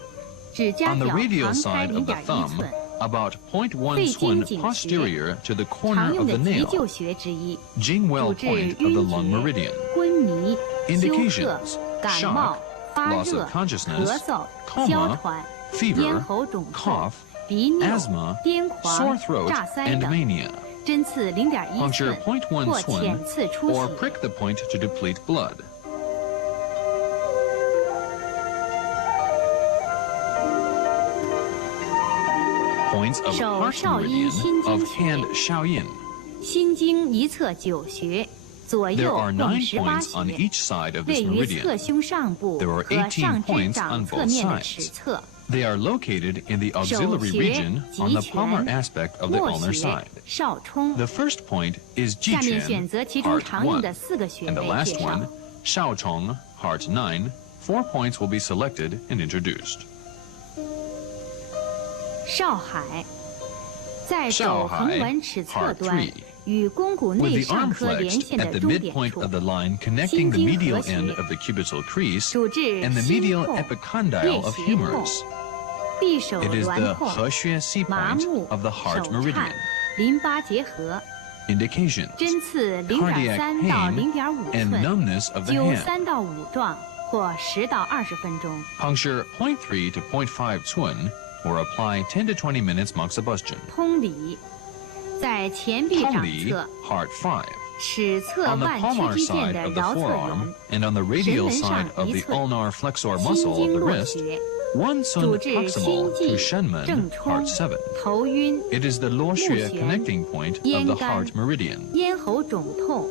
指甲 On the 角 radial 旁开 side of the 0.1 thumb, 寸， about 0.1 肺经 Tun 井穴， posterior to the 常 corner 用 of 的 the 急 nail, 救穴之一， Jingwell 主治 point of the 晕 lung 厥、 meridian. 昏迷、休克 Indications, 感冒 shock, 发 loss 热 of、consciousness, 咳嗽、 coma, 哮喘、 fever, 咽喉肿痛 cough,、鼻衄、 asthma, 癫 sore 狂、 throat, 炸腮 and 等， mania. 针刺0.1 Puncture 寸 0.1或 Tun 浅刺出 or 血。 prick the point to deplete blood. 手少阴心经 of 穴 hand Shaoyin. 心经一侧9穴，左 There 右 are 共 9 points 18 on 穴， each side of this 位于 meridian. 侧胸上部 There are 和 18上肢 points 掌 on 侧 both 面的 sides. 尺侧。 They are located in the auxiliary 手穴 region on the 极 palmar 拳 aspect of the 握 ulnar 穴 side. 少冲。 The first point is 下面选 Jiquan, 择其中 heart 常用 1, 的4个穴 and the 位 last 介绍 one,。Shaochong, heart 9. 4 points will be selected and introduced. 少海在肘横纹尺侧 heart 端 3. 与肱骨 With 内 the 上 arm 颌连 flexed 线 at 的 the 终点 midpoint 处， of the line connecting the 心经 medial 和谐 end of the cubital crease 主治 and the 心 medial 痛、 epicondyle 月 of 胁痛、 humerus. 臂手 It is 挛 the 痛、和穴 C 麻 point 木、 of the 手 heart 颤 meridian. 淋巴结核， Indications: 针刺 cardiac 0.3到 pain 0.5 and 寸， numbness of the 灸 hand. 3到5壮或10到20分钟。 Puncture 0.3 to 0.5 twin or apply 10 to 20 minutes moxibustion. 通理，在前臂掌 Poli, 侧 heart 5. 尺侧 On the 腕屈 palmar 肌腱 side 的 of the 桡侧 forearm 缘， and on the 神 radial 门上 side of 1 the 寸， ulnar flexor 心 muscle of 经 the 络 wrist, 穴， 1 sun 主治 proximal 心 to 悸、 Shenmen, 正冲 heart 7. 头晕、 It is the 络穴 目眩 connecting point of 咽 the 干 heart meridian. 咽喉肿痛、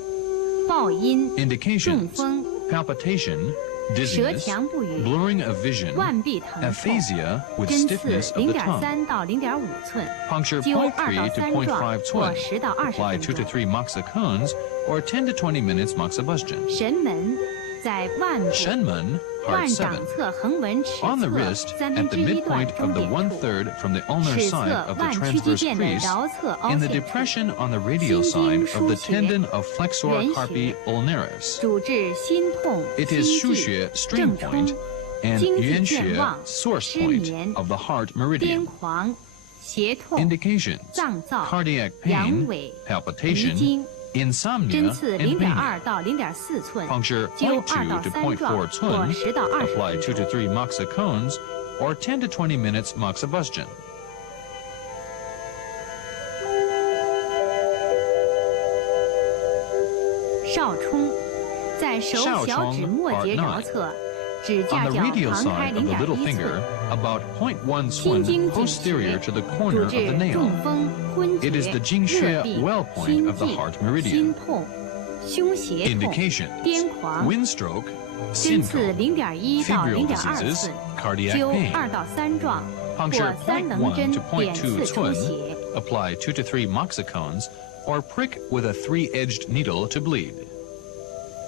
暴音、中 Indications: 风、 palpitation, 舌 dizziness, 强不语、 blurring of vision, 腕臂疼痛。 aphasia with 针刺 stiffness of the tongue. 0.3到0.5寸， Puncture 灸 0.3 2到 to 3 壮 0.5 或 twin. 10到20 Apply 2分 to 钟。 3 moxicones or 10 to 20 minutes moxibustion. 神门在腕部 Shenmen, 腕 heart 掌 7. 侧横纹尺 On the 侧 wrist, 1/3 at the 段 midpoint 中 of the 点处， 1/3 from the ulnar 尺 side 侧 of the 腕屈肌 transverse 腱的 crease, 桡侧凹 in the 陷处， depression on the radial 心经 side of the 腧穴 tendon of flexor 原穴 carpi ulnaris. 主治心痛、 It 心 is 悸 shuxue string 正冲 point、and 经济 yuan 健 xue 忘、 source 失 point 眠、 of the heart 癫 meridian. 狂、胁痛、 Indications: 脏燥、 cardiac 阳 pain, 痿、遗 palpitation, 精。 insomnia, 针刺 and pain. 0.2到0.4寸， Puncture 灸2 0.2到 to 3壮 0.4或 twin. 10到20 Apply 2 to 分钟。 3 moxicones or 10 to 20 minutes moxibustion. 少冲，在手小指末节桡侧，指 On 架 the 角 radial 旁开 side of the little 0.1 finger, 寸， about 0.1心 twin 经紧 posterior 穴， to the 主 corner of 治 the nail. 中风、昏 It is 厥、 the 经穴热病、 well point 心 of the 悸 heart meridian. 心痛、胸胁痛、 Indications: 癫狂。 wind stroke, 针刺 syndrome, 0.1到 febrile 0.2 diseases, 寸， cardiac 灸 pain. 2到3壮或 Puncture 3棱 0.1针 to 点 0.2 刺出 twin. 血。 Apply 2 to 3 moxicones or prick with a 3-edged needle to bleed.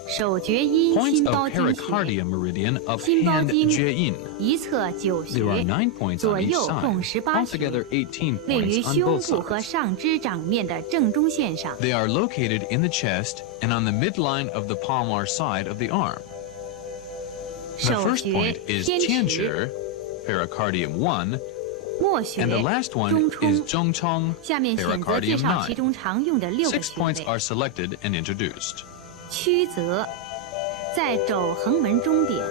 手厥阴 Points 心 of 包经穴， pericardium meridian of 心包 hand 经 jie-in. 一侧9 There are 穴， 9 points 左 on each 右共 side, 18穴， altogether 18位于 points on 胸 both 部和 sides. 上肢掌面的正中线上。 They are located in the chest and on the midline of the palmar side of the arm. The 手 first 穴 point is 天 tian 池， pericardium 1, 末穴 and the last 中 one is 冲。 zhongchong, 下面选择介 pericardium 绍其 9. 中常用的6个 6穴 points 位。 are selected and introduced. 曲泽，在肘横纹中点，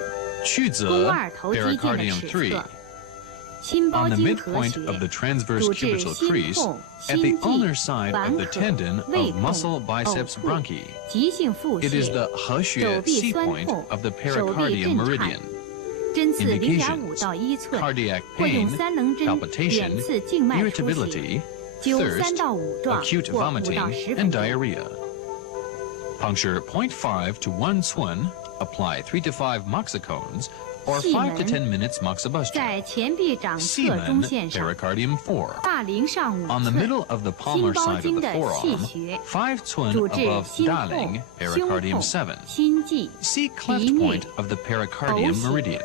肱 Chuzhe, 二头肌腱的 pericardium 尺 3, 侧。心包 on the 经和 midpoint of the 穴， transverse 主治 cubital 心 crease 痛、 at the 心 ulnar 悸、 side 烦 of the 渴、 tendon 胃 of muscle 痛、 biceps 呕吐、 bronchi. 急性腹 It is 泻、 the 和手 穴 臂 C 酸 point 痛、 of the 手臂 pericardium 震颤 meridian. 针刺 Indications: 0.5到1寸， cardiac 或用 pain, 3棱针 palpitation, 点刺静脉出血， irritability, 灸 thirst, 3到5壮 acute 或5 vomiting, 到10 and 分钟。 diarrhea. Puncture 0.5 to 1 twin, apply 3 to 5 moxicones, or 5 to 10 minutes moxibustion. 在前臂掌侧中 Semen, 线上， pericardium 4. 大陵上5 On the 寸， middle of the 心 palmar 包 side of 经 the 的气 forearm, 穴， 5 twin 主治 above 心痛、 darling, 胸 pericardium 痛、 7. 心悸、 See 鼻 cleft 衄 point of the pericardium Both. meridian.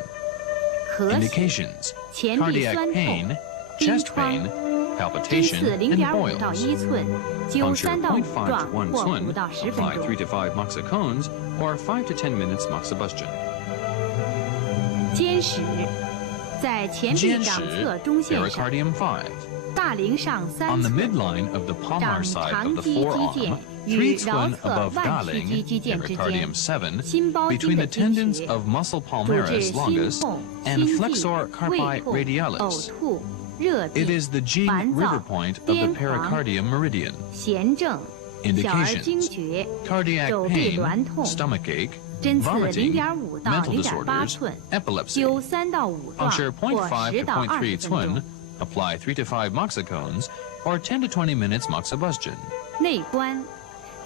咳血、 Indications: 前臂 cardiac 酸痛、 pain, 痔 chest 疮 pain,、针 palpitation, 刺 and 0.5到 boils. 1寸，灸 Puncture 3到5 0.5 壮 to 1或twin, 5到10 apply 分 3 钟。 to 5 moxicones, or 5 to 10 minutes moxibustion. 肩石，在前臂肩掌石侧中线上， pericardium 5. 大陵上 On 3 the 寸， midline of the palmar 掌 side 长 of the 肌肌腱 forearm, 与 3 桡 twin 侧 above 腕屈 darling, 肌肌腱之间， pericardium 7, 心包经 between 的 the 经 tendons 穴， of muscle 主治 palmaris 心 longus 痛、 and 心 flexor 悸、 carpi 胃痛、呕 radialis. 吐、热 It 病、 is the Jing 烦 river 躁、 point of the 癫狂、 pericardium meridian. 痫症、小儿惊 Indications: 厥， cardiac 手臂 pain, 挛痛， stomach ache, 针刺 vomiting, 0.5到 mental 0.8 disorders, 寸， epilepsy. 灸3到5壮 Puncture 或 0.5 10 to 到 0.3 20分 twin, 钟。 apply 3 to 5 moxicones, or 10 to 20 minutes moxibustion. 内关，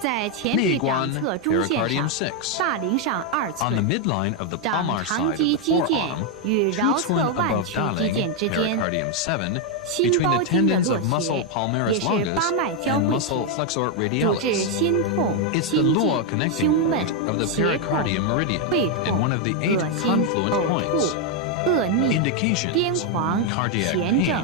在前臂掌侧中线 pericardium 上， 6. 大陵上2 On the 寸， midline of the 掌 palmar 长 side 肌 of the 肌腱 forearm, 与 2 桡 twin 侧腕 above 屈肌 darling, 腱之间， pericardium 7, 心 between 包 the 经的 tendons 络 of muscle 穴， palmaris 也是 longus 八脉交 and 汇 muscle 体， flexor 主治 radialis. 心痛、 It's the 心 lower 悸、 connecting 胸闷 point of the、胁痛、 pericardium meridian 胃 and 痛、 one of the 8恶心、 confluent 呕 points. 吐、恶逆、 Indications: 癫狂、 cardiac 痫症 pain,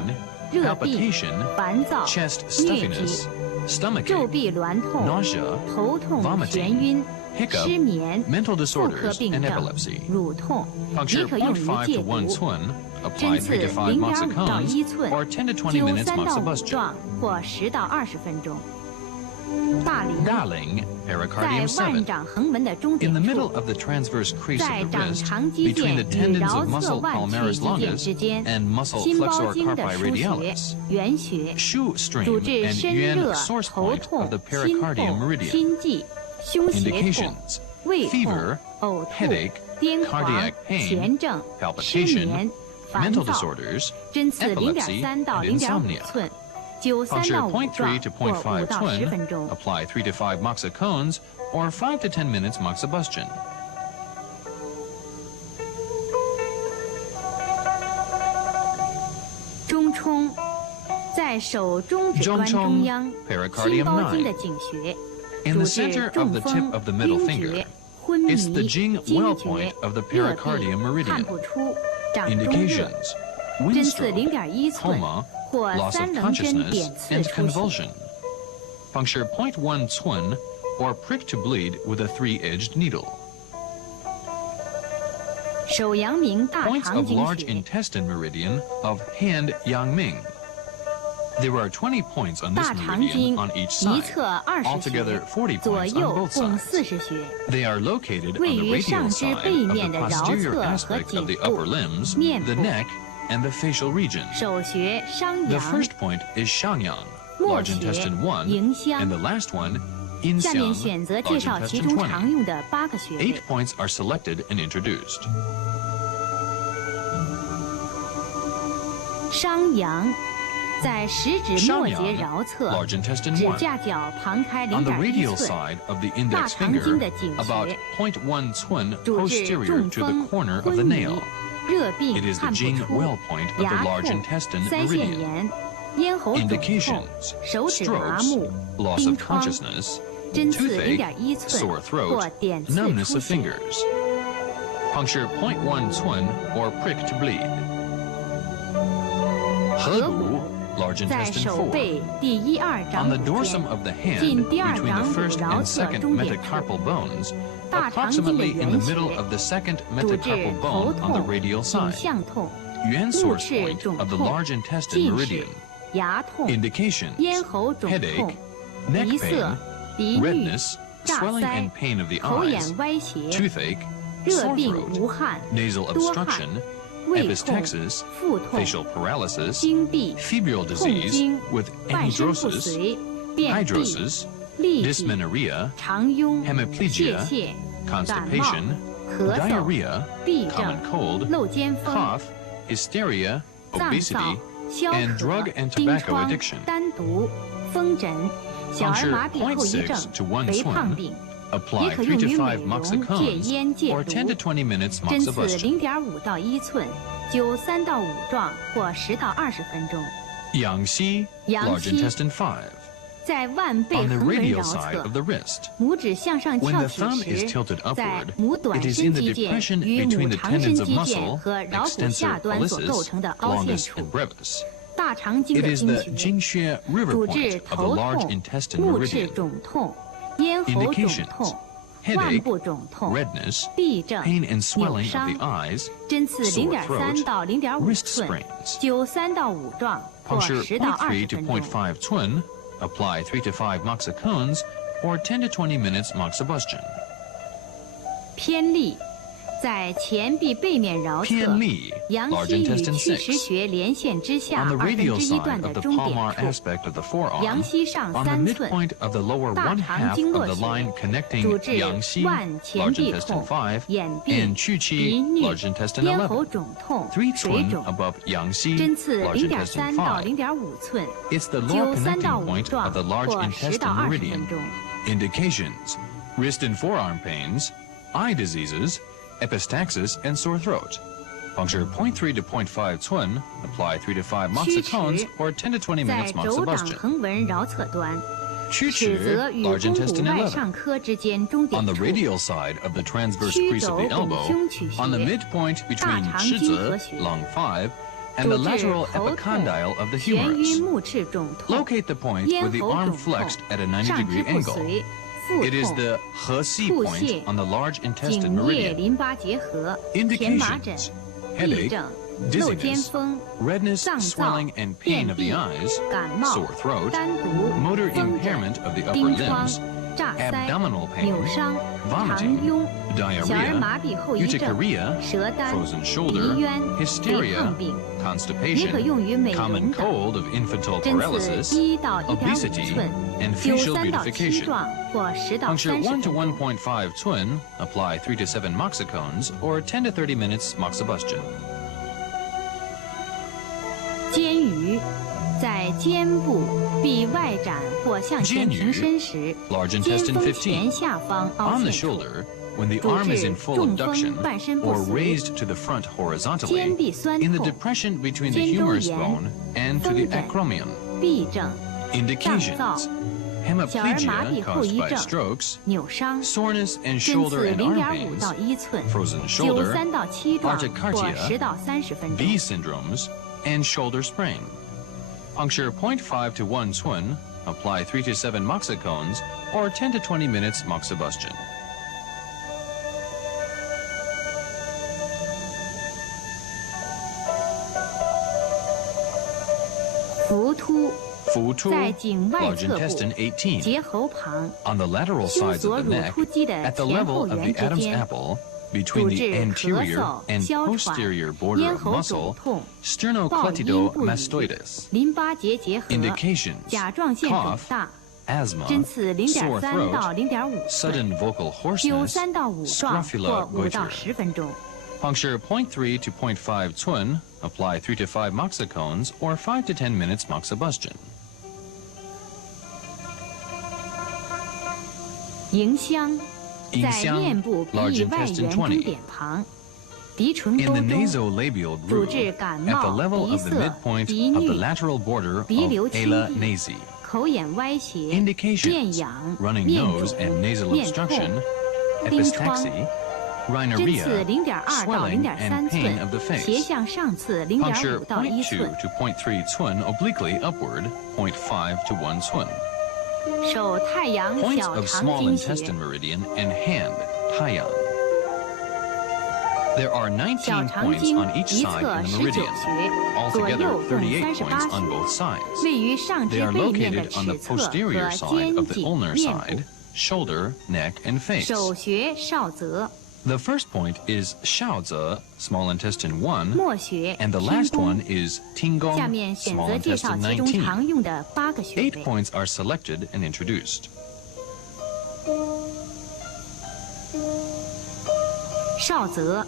热病、 palpitation, 烦躁、 chest 疟疾、 stuffiness, stomachache, 皱臂挛痛、 nausea, 头痛、 vomiting, 眩晕、 hiccup, 失眠、 mental 妇科 disorders, 病 and 症、 epilepsy. 乳痛，拟 Puncture 可用于 0.5 戒 to 1毒。 twin, 针 apply 刺 3 to 5 0.5到 moxicones, 1寸， or 10 to 20灸 minutes 3到5 moxibustion. 壮或10到20分钟。大陵 Daling, 在 pericardium 腕 7. 掌横纹的中 In 点 the middle 处， of the transverse crease 在 of the 掌 wrist, 长肌 between 腱 the 与 tendons 桡 of 侧 muscle 腕曲 palmaris 肌腱 longus 之间， and muscle 心包 flexor 经的 carpi 腧穴 radialis, 原穴， shu stream 主治 and 身 yuan 热、 source 头 point 痛 of the、心 pericardium 痛、 meridian. 心悸、胸胁痛、 Indications: 胃痛 fever,、呕吐、 headache, 癫狂 cardiac、pain, 痫症、失 palpitation, 眠、烦 mental 躁。 disorders, 针刺 epilepsy, 0.3到 and 0.5 insomnia. 寸，灸3 Puncture 到5 0.3 壮 to 或5 0.5 到10 twin, 分钟。 apply 3 to 5 moxicones, or 5 to 10 minutes moxibustion. 中冲，在手中指关中央， pericardium 心包经 9. 的颈穴， In 主 the 治 center of 中 the 风、 tip of the middle 晕 finger, 厥、昏迷、 it's the Jing 惊 well 厥 point of the、热 pericardium 闭、 meridian. 看不出、掌中热。 Indications: 针刺 windstroke, 0.1寸 coma, 或 loss 3 of 棱针 consciousness, 点刺 and 出血。 convulsion. Puncture 0.1 twin, or prick to bleed with a 3-edged needle. 手阳明大 Points 肠 of 经 large 穴， intestine meridian of hand Yangming. There are 20 points on this 大肠经 meridian on each 一 side. 侧20 Altogether 穴， 40左 points on 右 both 共 sides. 40穴。 They are located 位 on the 于 radial 上肢 side 背 of 面 the 的桡 posterior 侧和 aspect 颈 of the 部 upper limbs, 面 the 部。 neck, and the facial region. 手穴商 The 阳， first point is Shangyang, 末 large 穴 intestine 1, 迎香 and。the last one, 下面 Inxiang, 选择介 large 绍其 intestine 中 20. 常用的8个穴 8位。 points are selected and introduced. 商阳，在食指末节 Shangyang, 桡侧， large intestine 指 1. 甲角旁开 On the 0.1 radial 寸， side of the 大 index 肠经 finger, 的颈 about 穴， 0.1 twin 主治 posterior 中 to the 风、 corner of 昏 the 迷 nail. 热 It 病 is the 看不 Jing 出 well、point of the 牙 large 痛、 intestine 腮腺 meridian. 炎、咽喉肿痛、 Indications: 手指麻 strokes, 木、 loss 冰 of 疮、 consciousness, 针刺 toothache, 0.1寸 sore 或 throat, 点刺 numbness 出 of 血。 fingers. Puncture 0.1 twin or prick to bleed. 合 Hegu, 谷， large 在 intestine 手 4. 背第1、2 On 掌 the 骨 dorsum 间， of the hand, 近第2 between the 掌骨 first 桡 and 侧 second 中点处， metacarpal bones, 大肠经的 approximately in the 原 middle 穴， of the second 主治 metacarpal 头 bone on the 痛、 radial 颈 side. 项痛、 Yuan 目 source 赤 point 肿 of the 痛、 large intestine 近视 meridian. 牙痛、 Indications: 咽喉肿 headache, 痛、 neck 鼻塞 pain,、鼻衄、 redness, 炸 swelling 腮 and、pain of the 口 eyes, 眼歪斜、 toothache, 热 sore 病 throat, 无汗、 nasal 多汗、 obstruction, 胃痛、 epistaxis, 腹痛、 facial paralysis, 经闭、 febrile 痛 disease 经、 with 半身不 anhidrosis, 遂、便秘、 hydrosis, 痢疾、 dysmenorrhea, 肠痈、 hemiplegia, 泄泻、感冒、 constipation, 咳嗽、 diarrhea, 痹症 common、cold, 漏尖风、 cough, hysteria, 脏燥 obesity, 消 and 渴 drug and、冰 tobacco 疮 addiction. 丹毒、风疹、小儿 Puncture 麻痹后遗症 0.6 to 1肥胖 twin. 病， Apply 也可 3用 to 于美 5 容、戒 moxicones 烟、戒 or 10 to 毒。 20 minutes 针刺 moxibustion. 0.5到1寸，灸3到5壮或10到20分钟。 Yangxi, large Yangxi. intestine 5. 在腕背 On the 横纹 radial 桡 side 侧 of，the wrist. 拇指向上 When 翘 the 起 thumb is 时， tilted 在 upward, 拇短 it is 伸 in the 肌腱 depression 与 between 拇 the 长伸 tendons of 肌腱 muscle, 和桡骨 extensor 下端所构 pollicis, 成的凹陷 longus 处 and，brevis. 大肠经 It 的 is 经 the 穴， Jingxue river 主 point 治 of the 头 large 痛、 intestine 目赤 meridian. 肿痛、咽喉肿 Indications: 痛、腕 headache, 部肿痛、 redness, 痹症、 pain and 扭 swelling of 伤 the。eyes, 针刺 sore 0.3 throat, 到0.5 wrist 寸， sprains. 灸3到5壮或 Puncture 10到 0.3 20 to 分钟。 0.5 twin. Apply 3 to 5 moxicones or 10 to 20 minutes moxibustion. 偏利，在前臂背面桡侧，偏利阳 large 溪与 intestine 曲 6. 池穴连线之下 On the 1/2 radial 段 side 的 of the 中 palmar 点处， aspect of the forearm, 阳溪上 on the 3寸， midpoint of the lower 大 one 肠 half 经络 of the 穴， line connecting 主治 Yangxi, 腕前 large 臂 intestine 痛、 5, 眼 and 病、 Chuqi, 鼻衄、 large intestine 咽喉 11. 肿痛、 3水 twin 肿。 above Yangxi, 针刺 large 0.3 intestine 到 5. 0.5寸， It's the 灸 lower 3到 connecting 5 point 壮 of the large 或10到 intestine 20 meridian. 分钟。 Indications: wrist and forearm pains, eye diseases, epistaxis, and sore throat. Puncture 0.3 to 0.5 twin. Apply 3 to 5 moxicones or 10 to 20 在 minutes 肘掌 moxibustion. 横纹桡侧端，曲尺泽与 large 肱骨 intestine 外 11. 上髁之间中 On 点 the 处， radial side of the transverse 曲 crease of 肘 the 拱 elbow, 胸曲 on the 穴， midpoint between 大肠 尺 经 泽 和穴 lung 5, and the lateral 头痛 epicondyle of the 眩晕 humerus. 目赤肿痛 Locate the point 咽 with the 喉 arm 肿痛 flexed at a 90上肢 degree 不 angle. 遂腹 It is 痛 the He 腹 point 泻 on the large intestine 颈叶 meridian. 淋巴结核荨麻疹 Indications: 痹 headache, 症漏尖 dizziness, 风 redness, 脏燥 swelling, and pain 便 of the 秘 eyes, 感冒 sore throat, 单独 motor 风疹 impairment of the upper 疔疮 limbs, 炸腮 abdominal pain, 扭伤 vomiting, 肠痈小儿 diarrhea, 麻痹后遗症 urticaria, 舌丹 frozen 鼻 shoulder, 渊肥 hysteria, 胖病也可 constipation, 用于美 common 容等 cold of infantile 针刺 paralysis, 1到1.5 obesity, 寸 and 灸 facial 3到7 beautification. 壮或10到 Puncture 30 1 分 to 钟 1.5 twin, apply 3 to 7 moxicons, or 10 to 30 minutes moxibustion. 肩盂在肩部臂外展或向前平伸时 Large 肩 intestine 峰 15. 前下方凹 On the 陷处 shoulder, when the 主 arm is 治 in full 中风 abduction 半身不 or 遂 raised to the front 肩 horizontally, 臂酸 in the 痛 depression between the 肩周 humerus 炎 bone and to the 风疹 acromion. 痹症 Indications: 小儿麻痹 hemiplegia 后 caused 遗 by 症 strokes, 扭伤 soreness and 针 shoulder 刺 and arm 0.5 到 pains, 1寸 frozen 灸 shoulder, 3到7壮或 articardia, 10到30分钟 V syndromes, and shoulder sprain. Puncture 0.5 to 1 twin, apply 3 to 7 moxicons, or 10 to 20 minutes moxibustion. 浮突 Futu, 在颈外 large 侧部 intestine 18. 结喉旁 On the lateral 胸 sides 锁 of the 乳 neck, 突肌的 at the 前 level 后 of 缘 the 之 Adam's 间 apple, 主 between 治 the 咳 anterior 嗽 and 哮喘 posterior border 咽 of 喉肿 muscle, 痛暴音不语 sternocleidomastoides. 淋巴结结核 Indications: 甲状腺肿 cough, 大 asthma, 针刺 sore 0.3 到 throat, 0.5 寸 sudden vocal 灸 hoarseness, 3到5壮 scrofula 或5到 goiter. 10分钟 Puncture 0.3 to 0.5 twin, apply 3 to 5 moxicons, or 5 to 10 minutes moxibustion. 迎香在 Yingxiang, 面部鼻 large 翼外 intestine 缘中 20. 点旁鼻唇 In 沟 the 中 nasolabial 主 groove, 治感 at the 冒 level 鼻 of the 塞 midpoint 鼻 of the 衄 lateral border 鼻 of 流清 ala 闭 nasi. 口眼歪斜 Indications: 面痒 running 面 nose 肿 and nasal 面 obstruction, 痛疔疮 epistaxy, 针刺 rhinorrhea, 0.2 到 swelling and 0.3 pain of the 寸 face. 斜向上刺 Puncture 0.5 到1 0.2 寸 to 0.3 twin obliquely upward, 0.5 to 1 twin. 手太阳 Points 小 of 肠 small 经穴 intestine meridian and hand, Taiyan. There are 小 19肠 points 经 on each 一 side 侧 in the 19 meridian. 穴，左 Altogether, 右共 38 points 38 on 穴， both sides. 位于上 They 肢 are 背面的 located on the 尺侧 posterior 和 side 肩 of the 颈 ulnar 面部 side,。shoulder, neck, and face. 手穴少泽， The first point is Shaozi, small intestine 1, 末穴 and the 天 last 宫 one。is Tingong, 下面选 small 择介绍 intestine 其中 19. 常用的8个穴 8位。 points are selected and introduced. 少泽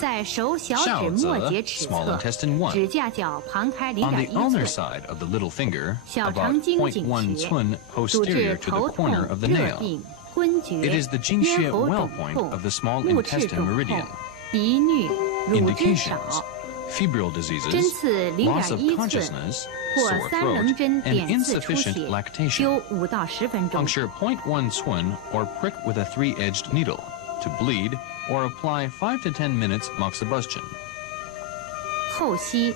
在手小指末节尺 small 侧， intestine 1. 指甲角旁开 On the 0.1 ulnar 寸， side of the little finger, 小 about 肠经 0.1 颈穴， twin 主 posterior 治 to 头 the 痛 corner of the 热 nail. 病、昏厥、 It is the 咽 Jingxue 喉 well 肿 point 痛 of the small 目赤 intestine 肿 meridian. 痛、鼻衄、乳汁 Indications: 少。 febrile 针 diseases, 刺 loss of 0.1 寸 consciousness, 或 sore 3棱 throat, 针 and 点刺出 insufficient 血， lactation. 灸5到10分钟。 Puncture 0.1 twin or prick with a 3-edged needle to bleed, or apply 5 to 10 minutes moxibustion. 后溪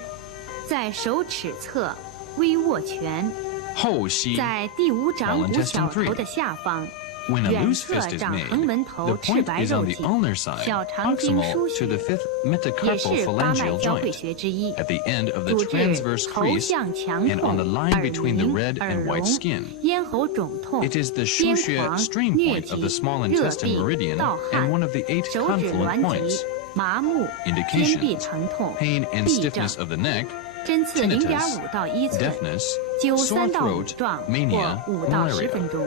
在手尺侧微握拳，后溪在第5掌 Small 骨小 intestine 3. 头的下方， When a 远 loose 侧 fist is 掌 made, 横门 the 头赤 point 白 is 肉 on the 颈， ulnar side, 小肠经 proximal 腧 to the 穴 fifth 也 metacarpal 是八脉 phalangeal 交汇 joint, 穴之一， at the end of the 主治 transverse 头 crease 项强 and on the 痛、 line 耳 between the 鸣、 red 耳 and 聋 white skin. 咽喉肿痛、 It is the 癫 Shushe 狂、 stream 疟 point of the 疾、 small 热 intestine 病、 meridian 盗 and 汗 one of the 8手指 confluent 挛 points. 急、麻木、肩臂 Indications: 疼痛、 pain and 痹症 stiffness、of the neck, 针刺 tinnitus, 0.5 到1寸， deafness, 灸 sore 3到5 throat, 壮或 mania, 5到10 malaria. 分钟。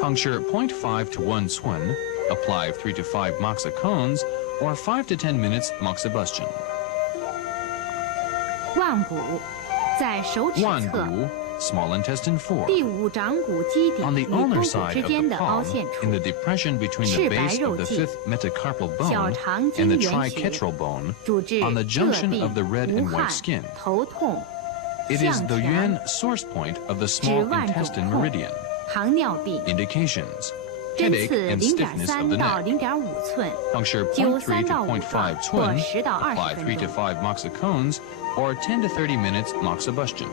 Puncture 0.5 to 1 twin, apply 3 to 5 moxicons, or 5 to 10 minutes moxibustion. 腕骨在手尺侧 Wangu, small intestine 4. 第5掌骨基底 On the 与 ulnar 肱骨 side 之 of 间 the 的凹 palm, 陷 in 处， the depression between 赤 the 白 base 肉 of the 际 fifth metacarpal 小 bone 肠 and 经 the 缘穴， trichetral bone, 主治 on the 热 junction 病 of the red 无 and 汗 white skin. 头痛、 It is 向 the 前 yuan source point of the 指 small 腕肿 intestine 痛 meridian. 糖尿病、 Indications: 针 headache 刺 and stiffness of 0.3 the 到 neck. 0.5寸， Puncture 灸 0.3 3 到 to 5 0.5 或 twin, 10到 apply 20 3 to 分钟。 5 moxicons, or 10 to 30 minutes moxibustion.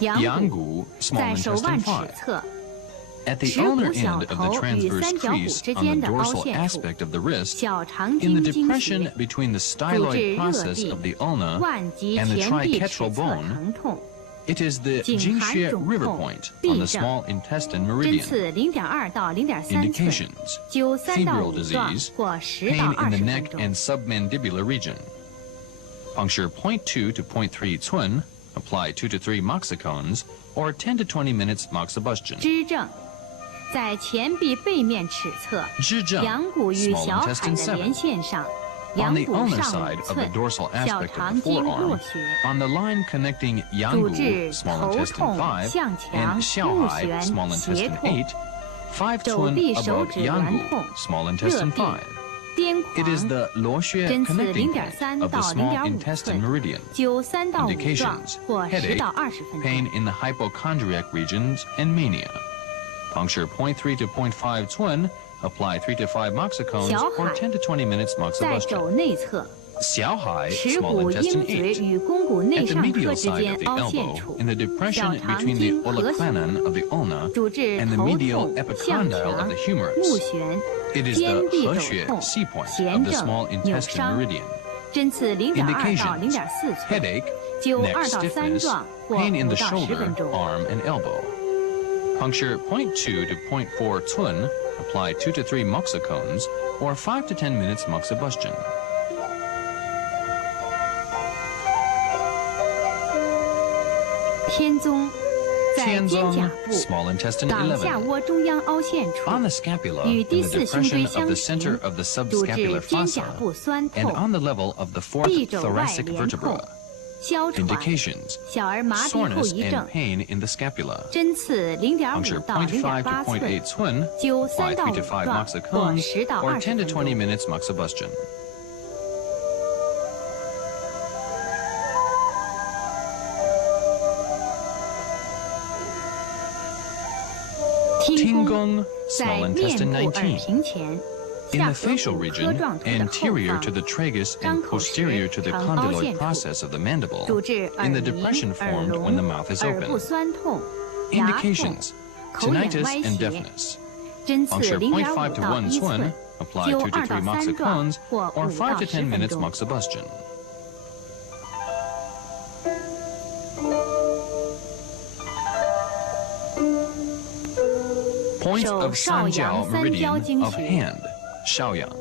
阳骨 small 在手腕 intestine 尺 5. 侧， At the 耻 ulnar 骨小 end of the 头与 transverse 三角骨 crease 之 on 间 the 的凹 dorsal 陷处， aspect of the wrist, 小肠 in the 经经 depression 血， between the 主治 styloid 热 process 地 of the ulna 腕及 and the 前臂尺 triquetral 侧 bone, 疼痛， it is the 颈寒 Jingxue 肿 river 痛 point 痹 on the 症 small intestine 针 meridian. 刺0.2到0.3寸， Indications: 灸3到 febrile 5壮 disease, 或10到 pain in the 20 neck 分钟。 and submandibular region. Puncture 0.2 to 0.3 twin, apply 2 to 3 moxicons, or 10 to 20 minutes moxibustion. 支症在前臂背面尺侧，支症阳骨与 small 小海 intestine 的连 7. 线上， On 阳 the 骨 ulnar 上 side 5 of the 寸， dorsal 小 aspect of 肠 the 经络 forearm, 穴， on the line connecting 主 Yanggu, 治 small 头 intestine 痛、 5, 向墙、 and 目 Xiaohai, 眩、 small 胁 intestine 痛、 8, 5 手 twin 臂手 above 指挛 Yanggu, 痛、 small 热 intestine 痹 5. 癫 It is 狂， the 罗穴 针刺 connecting point 0.3 of the 到 small 0.5 intestine 寸， meridian. 灸3到5壮 Indications: 或10 headache, 到20分 pain 钟。 in the hypochondriac regions, and mania. Puncture 0.3 to 0.5 twin, apply 3 to 5 moxicons, 小 or 海 10 to 20 minutes 在肘 moxibustion. 内侧， Xiaohai, 耻 small 骨 intestine 鹰嘴 8. 与肱骨内 At the 上颌 medial 之 side 间 of the 凹陷 elbow, 处， in the depression 小肠 between the 经合穴， olecranon of the ulna 主治 and the 头 medial 痛、向 epicondyle of 墙、 the 目 humerus. 眩、 It is 肩 the 臂肘 He 痛、 C point 痫 of the 症、 small 扭 intestine 伤， meridian. 针刺0.2到 Indications: 0.4寸， headache, 灸 neck 2到3 stiffness, 壮或 pain in 5 the 到10 shoulder, 分钟。 arm, and elbow. Puncture 0.2 to 0.4 twin, apply 2 to 3 moxicons, or 5 to 10 minutes moxibustion. 天宗在天肩胛 宗 部 small intestine 党下 11. 窝中央凹陷处， On the scapula, 与 in 第 the 4胸椎 depression of 相 the 邻， center of the 主治 subscapular 肩胛 fossa, 部酸 and 痛、 on the level of the 臂 4th 肘外 thoracic 连痛 vertebra. 哮喘、 Indications: 小儿麻痹后 soreness 遗症 and，pain in the scapula. 针刺 Puncture 0.5到 0.5 to 0.8 寸， 0.8 twin, 灸 apply 3到 3 to 5 5壮或 moxicons, 10到 or 20 10 to 分 20 钟。 minutes moxibustion. 听宫 small 在面 intestine 部耳 19. 屏前， In 下 the 颌 facial 骨科 region, 状突的后 anterior 方 to the tragus 张 and 口时 posterior to the 呈凹 condyloid 陷处， process of the mandible, 主治耳 in the 鸣、 depression 耳 formed 聋、 when the mouth is 耳部 open. 酸痛、牙痛、 Indications: 口眼 tinnitus 歪 and 斜。 deafness. 针刺 Puncture 0.5 0.5 to 到 1 1 twin, 寸， apply 灸 2 to 2 3到3壮 moxicons, 或 or 5 5到 to 10 10 分 minutes 钟。 moxibustion. Point 手 of 少阳 Sanjiao 三焦 meridian 经 of 穴。 hand, Shaoyang.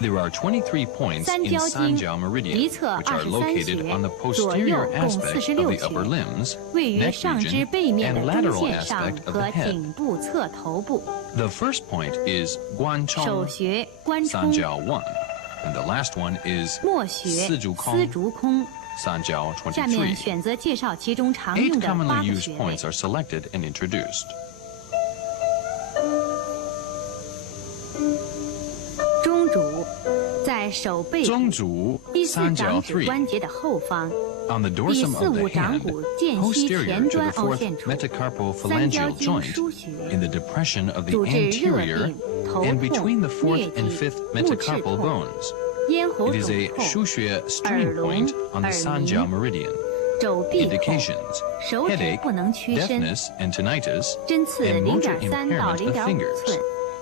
There are 23 points 三 in 焦经 Sanjiao 一 meridian, 侧 which are 23 located 穴， on the 左右 posterior 共 aspect of 46 the upper 穴， limbs, 位于 neck 上肢 region, 背面 and 的中 lateral 线上 aspect of 和 the head. 颈部侧头部。 The first point is 手 Guanchong 穴关冲， Sanjiao 1, and the last one is 末穴丝竹空丝竹空。 Sanjiao 下面 23. 选择介绍其中常 8用的8 commonly 个 used 穴位 points。are selected and introduced. 中主在手背部中足第4 3角掌指 3. 关节的后方， On the 第 dorsum 4、 of the 5掌 hand, 骨间隙 posterior 前 to 端 the 凹 4th 陷处， metacarpophalangeal 三焦经 joint, 腧穴， in the depression of the 主治热 anterior 病、头 and 痛、 between the 4th 疟 and 疾、 5th 目赤 metacarpal 痛、 bones. 咽喉 It 肿 is a 痛、 Shuxue stream point on the 耳鸣、 Sanjiao meridian. 肘臂痛、 Indications: 手指 headache, 不能屈伸， deafness and tinnitus, 针刺 and motor 0.3到 impairment of 0.5 fingers. 寸，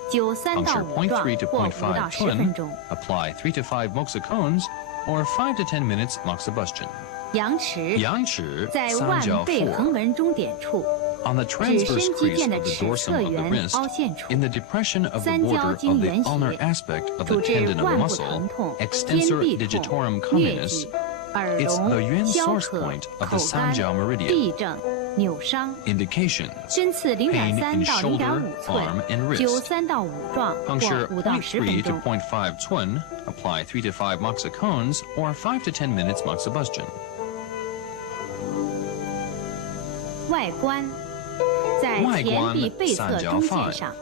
灸3到 Puncture 5壮 0.3 to 或5 0.5到10 twin, 分钟。 apply 3 to 5 moxicons, or 5 to 10 minutes moxibustion. 阳池阳池在腕3角背 4. 横纹中点处， On the 指 transverse 伸肌 crease 腱的 of the 尺 dorsum 侧 of the 缘 wrist, 凹陷处， in the depression of the 三焦 border 经 of the 原 ulnar 穴， aspect of 主 the 治 tendon of 腕部 muscle, 疼痛、肩 extensor 臂痛、 digitorum 疟 communis. 疾、耳 It's 聋 the yuan、消 source 渴、 point of the 口干、 Sanjiao meridian. 痹症、扭伤。 Indications: 针刺 pain 0.3 in 到 shoulder, 0.5 寸， arm, and 灸 wrist. 3到5壮或 Puncture 5到10 0.3 分 to 钟。 0.5 twin, apply 3 to 5 moxicons, or 5 to 10 minutes moxibustion. 外关在前臂背侧中线上，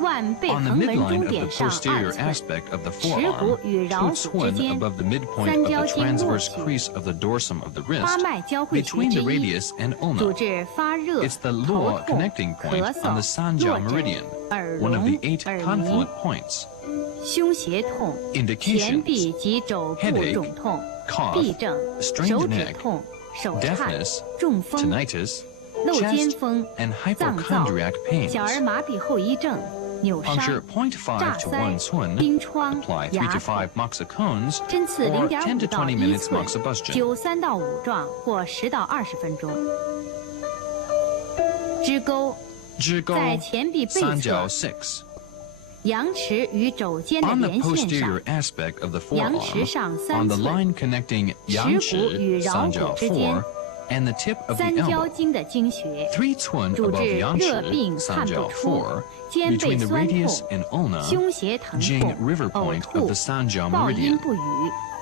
腕背 On the 横纹 midline 中 of the 点上 posterior 2寸， aspect of the 耻 forearm, 骨与桡 2骨之 twin 间， above the midpoint 三 of 焦 the 经络 transverse 取， crease of the dorsum of the 八 wrist, 脉交汇穴 between 之 the 一， radius and 主 ulna. 治发热、 It's the 头 lower 痛、 connecting 咳 point on the 嗽、 Sanjiao 落枕、 meridian, 耳 one of 聋 the 8、耳鸣、 confluent points. 胸胁痛、前 Indications: 臂及肘部 headache, 肿痛、 cough, 痹症、 strained 手指 neck, 痛、手颤、 deafness, 中风、 tinnitus, 漏尖 chest, 风、 and 脏燥、 hypochondriac pains. 小儿麻痹后遗症、扭伤、 Puncture 0.5 炸 to 腮 1 twin, 冰疮、 apply 3 牙 to 痛。 5 moxacones, 针刺 or 0.5 10 to 到 20 1 minutes 寸， moxibustion. 灸3到5壮或10到20分钟。支钩 Zhigo 在前臂背侧 Sanjiao 6. 阳池与肘间的 On the 连线上 posterior，aspect of the 阳 forearm, 池上 on 3 the 寸， line connecting 耻 Yangchi 骨与桡骨 Sanjiao 之间， 4 and the tip of the 三焦 elbow. 经的经穴， 3 twin 主 above 治热 Yangchi 病汗不 Sanjiao 出 4, 肩背 between the 酸 radius 痛 and ulna, 胸胁疼 Jing 痛、 river 呕 point 吐 of the、Sanjiao 暴音 meridian. 不语、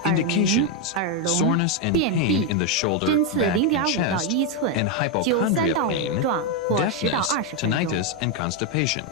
耳鸣、 Indications: 耳聋、 soreness and 便 pain 秘 in the shoulder, 针刺 back, and 0.5到 chest, 1寸， and 灸3 hypochondria 到 pain, 5壮或10到 deafness, 20分钟。 tinnitus, and constipation.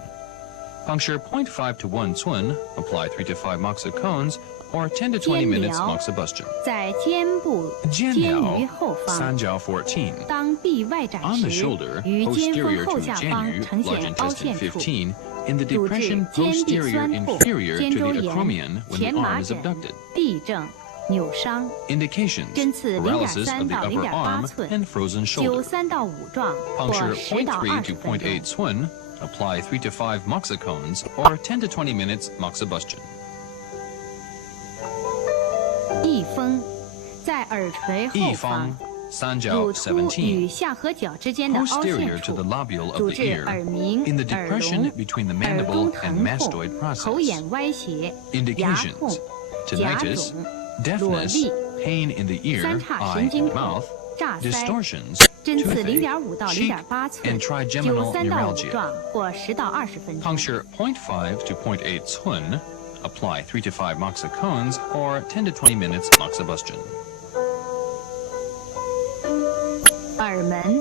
Puncture 0.5 to 1 twin, apply 3 to 5 moxacones, or 10 to 20 minutes 肩疗 moxibustion. 在肩部肩盂 Jianliao 后方， Sanjiao 14. 当臂外展 On the 时 shoulder, 于肩 posterior 峰后 to 下方 Jianyu, 呈 large 现凹 intestine 陷处， 15, in the 主治 depression 肩臂 posterior 酸痛、 inferior 肩 to 周 the 炎、 acromion when 前 the 麻 arm is 疹、 abducted. 痹症、扭伤。 Indications: 针刺 paralysis 0.3 of the 到 upper 0.8 arm 寸， and frozen 灸 shoulder. 3到5壮或 Puncture 10到 0.3 to 20分钟。 0.8 twin, apply 3 to 5 moxacones, or 10 to 20 minutes moxibustion. 翳风在耳垂后一方方 Sanjiao 乳突与17. 下颌角之间的凹陷 Posterior to 处 the，lobule 主 of the 治 ear, 耳鸣、 in the 耳 depression 聋、 between the 耳 mandible 中 and 疼痛、 mastoid 口 process. 眼歪斜、牙 Indications: 痛、甲 tinnitus, 肿、裸 deafness, 痢、 pain in the ear, 三叉 eye, 神经 and 痛 mouth, 炸腮。 distortions, 针刺 toothache, 0.5到 cheek, 0.8寸， and 灸 trigeminal 3到5 neuralgia. 壮或10到20分钟。 Puncture 0.5 to 0.8 twin, apply 3 to 5 moxacones, or 10 to 20 minutes moxibustion. 耳门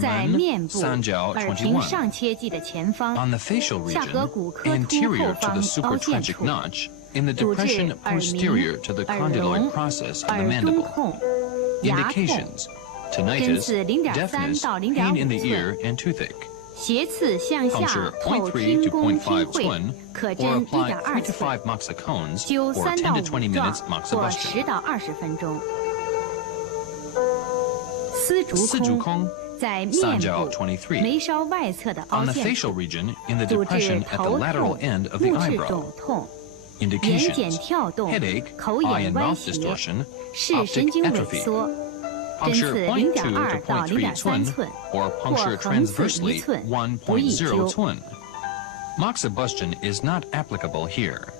在 Ermen, 面部 Sanjiao 耳屏21. 上切迹的前方， On the facial 下颌 region, 骨科突 anterior 后 to 方 the 凹陷 supratragic 处， notch, in the 主治 depression 耳鸣、 posterior to the 耳 condyloid 聋、 process of the 耳中 mandible. 痛、牙痛。 Indications: 针 tinnitus, 刺0.3 deafness, 到 pain in the 0.5 ear, 寸， and toothache. 斜刺向下 Puncture 透 0.3 听 to 宫听 0.5 会， twin, 可 or 针 apply 1.2 3 to 寸， 5 moxacones, 灸 or 3到 10 to 20 5壮 minutes 或 moxibustion. 10到20分钟。丝竹四足空空在面 Sanjiao 部23. 眉梢外侧的凹 On the 陷 facial 处， region, in the 主治 depression at the 头 lateral 痛、 end of the 目赤 eyebrow. 肿痛、眼睑 Indications: 跳动、 headache, 口 eye 眼 and 歪 mouth 斜、 distortion, 视 optic 神经萎 atrophy. 缩。针 Puncture 刺 0.2 to 0.2到 0.3 0.3 twin, 寸， or 或 puncture 横刺1 transversely 寸，不宜 1.0 灸。 twin. Moxibustion is not applicable here.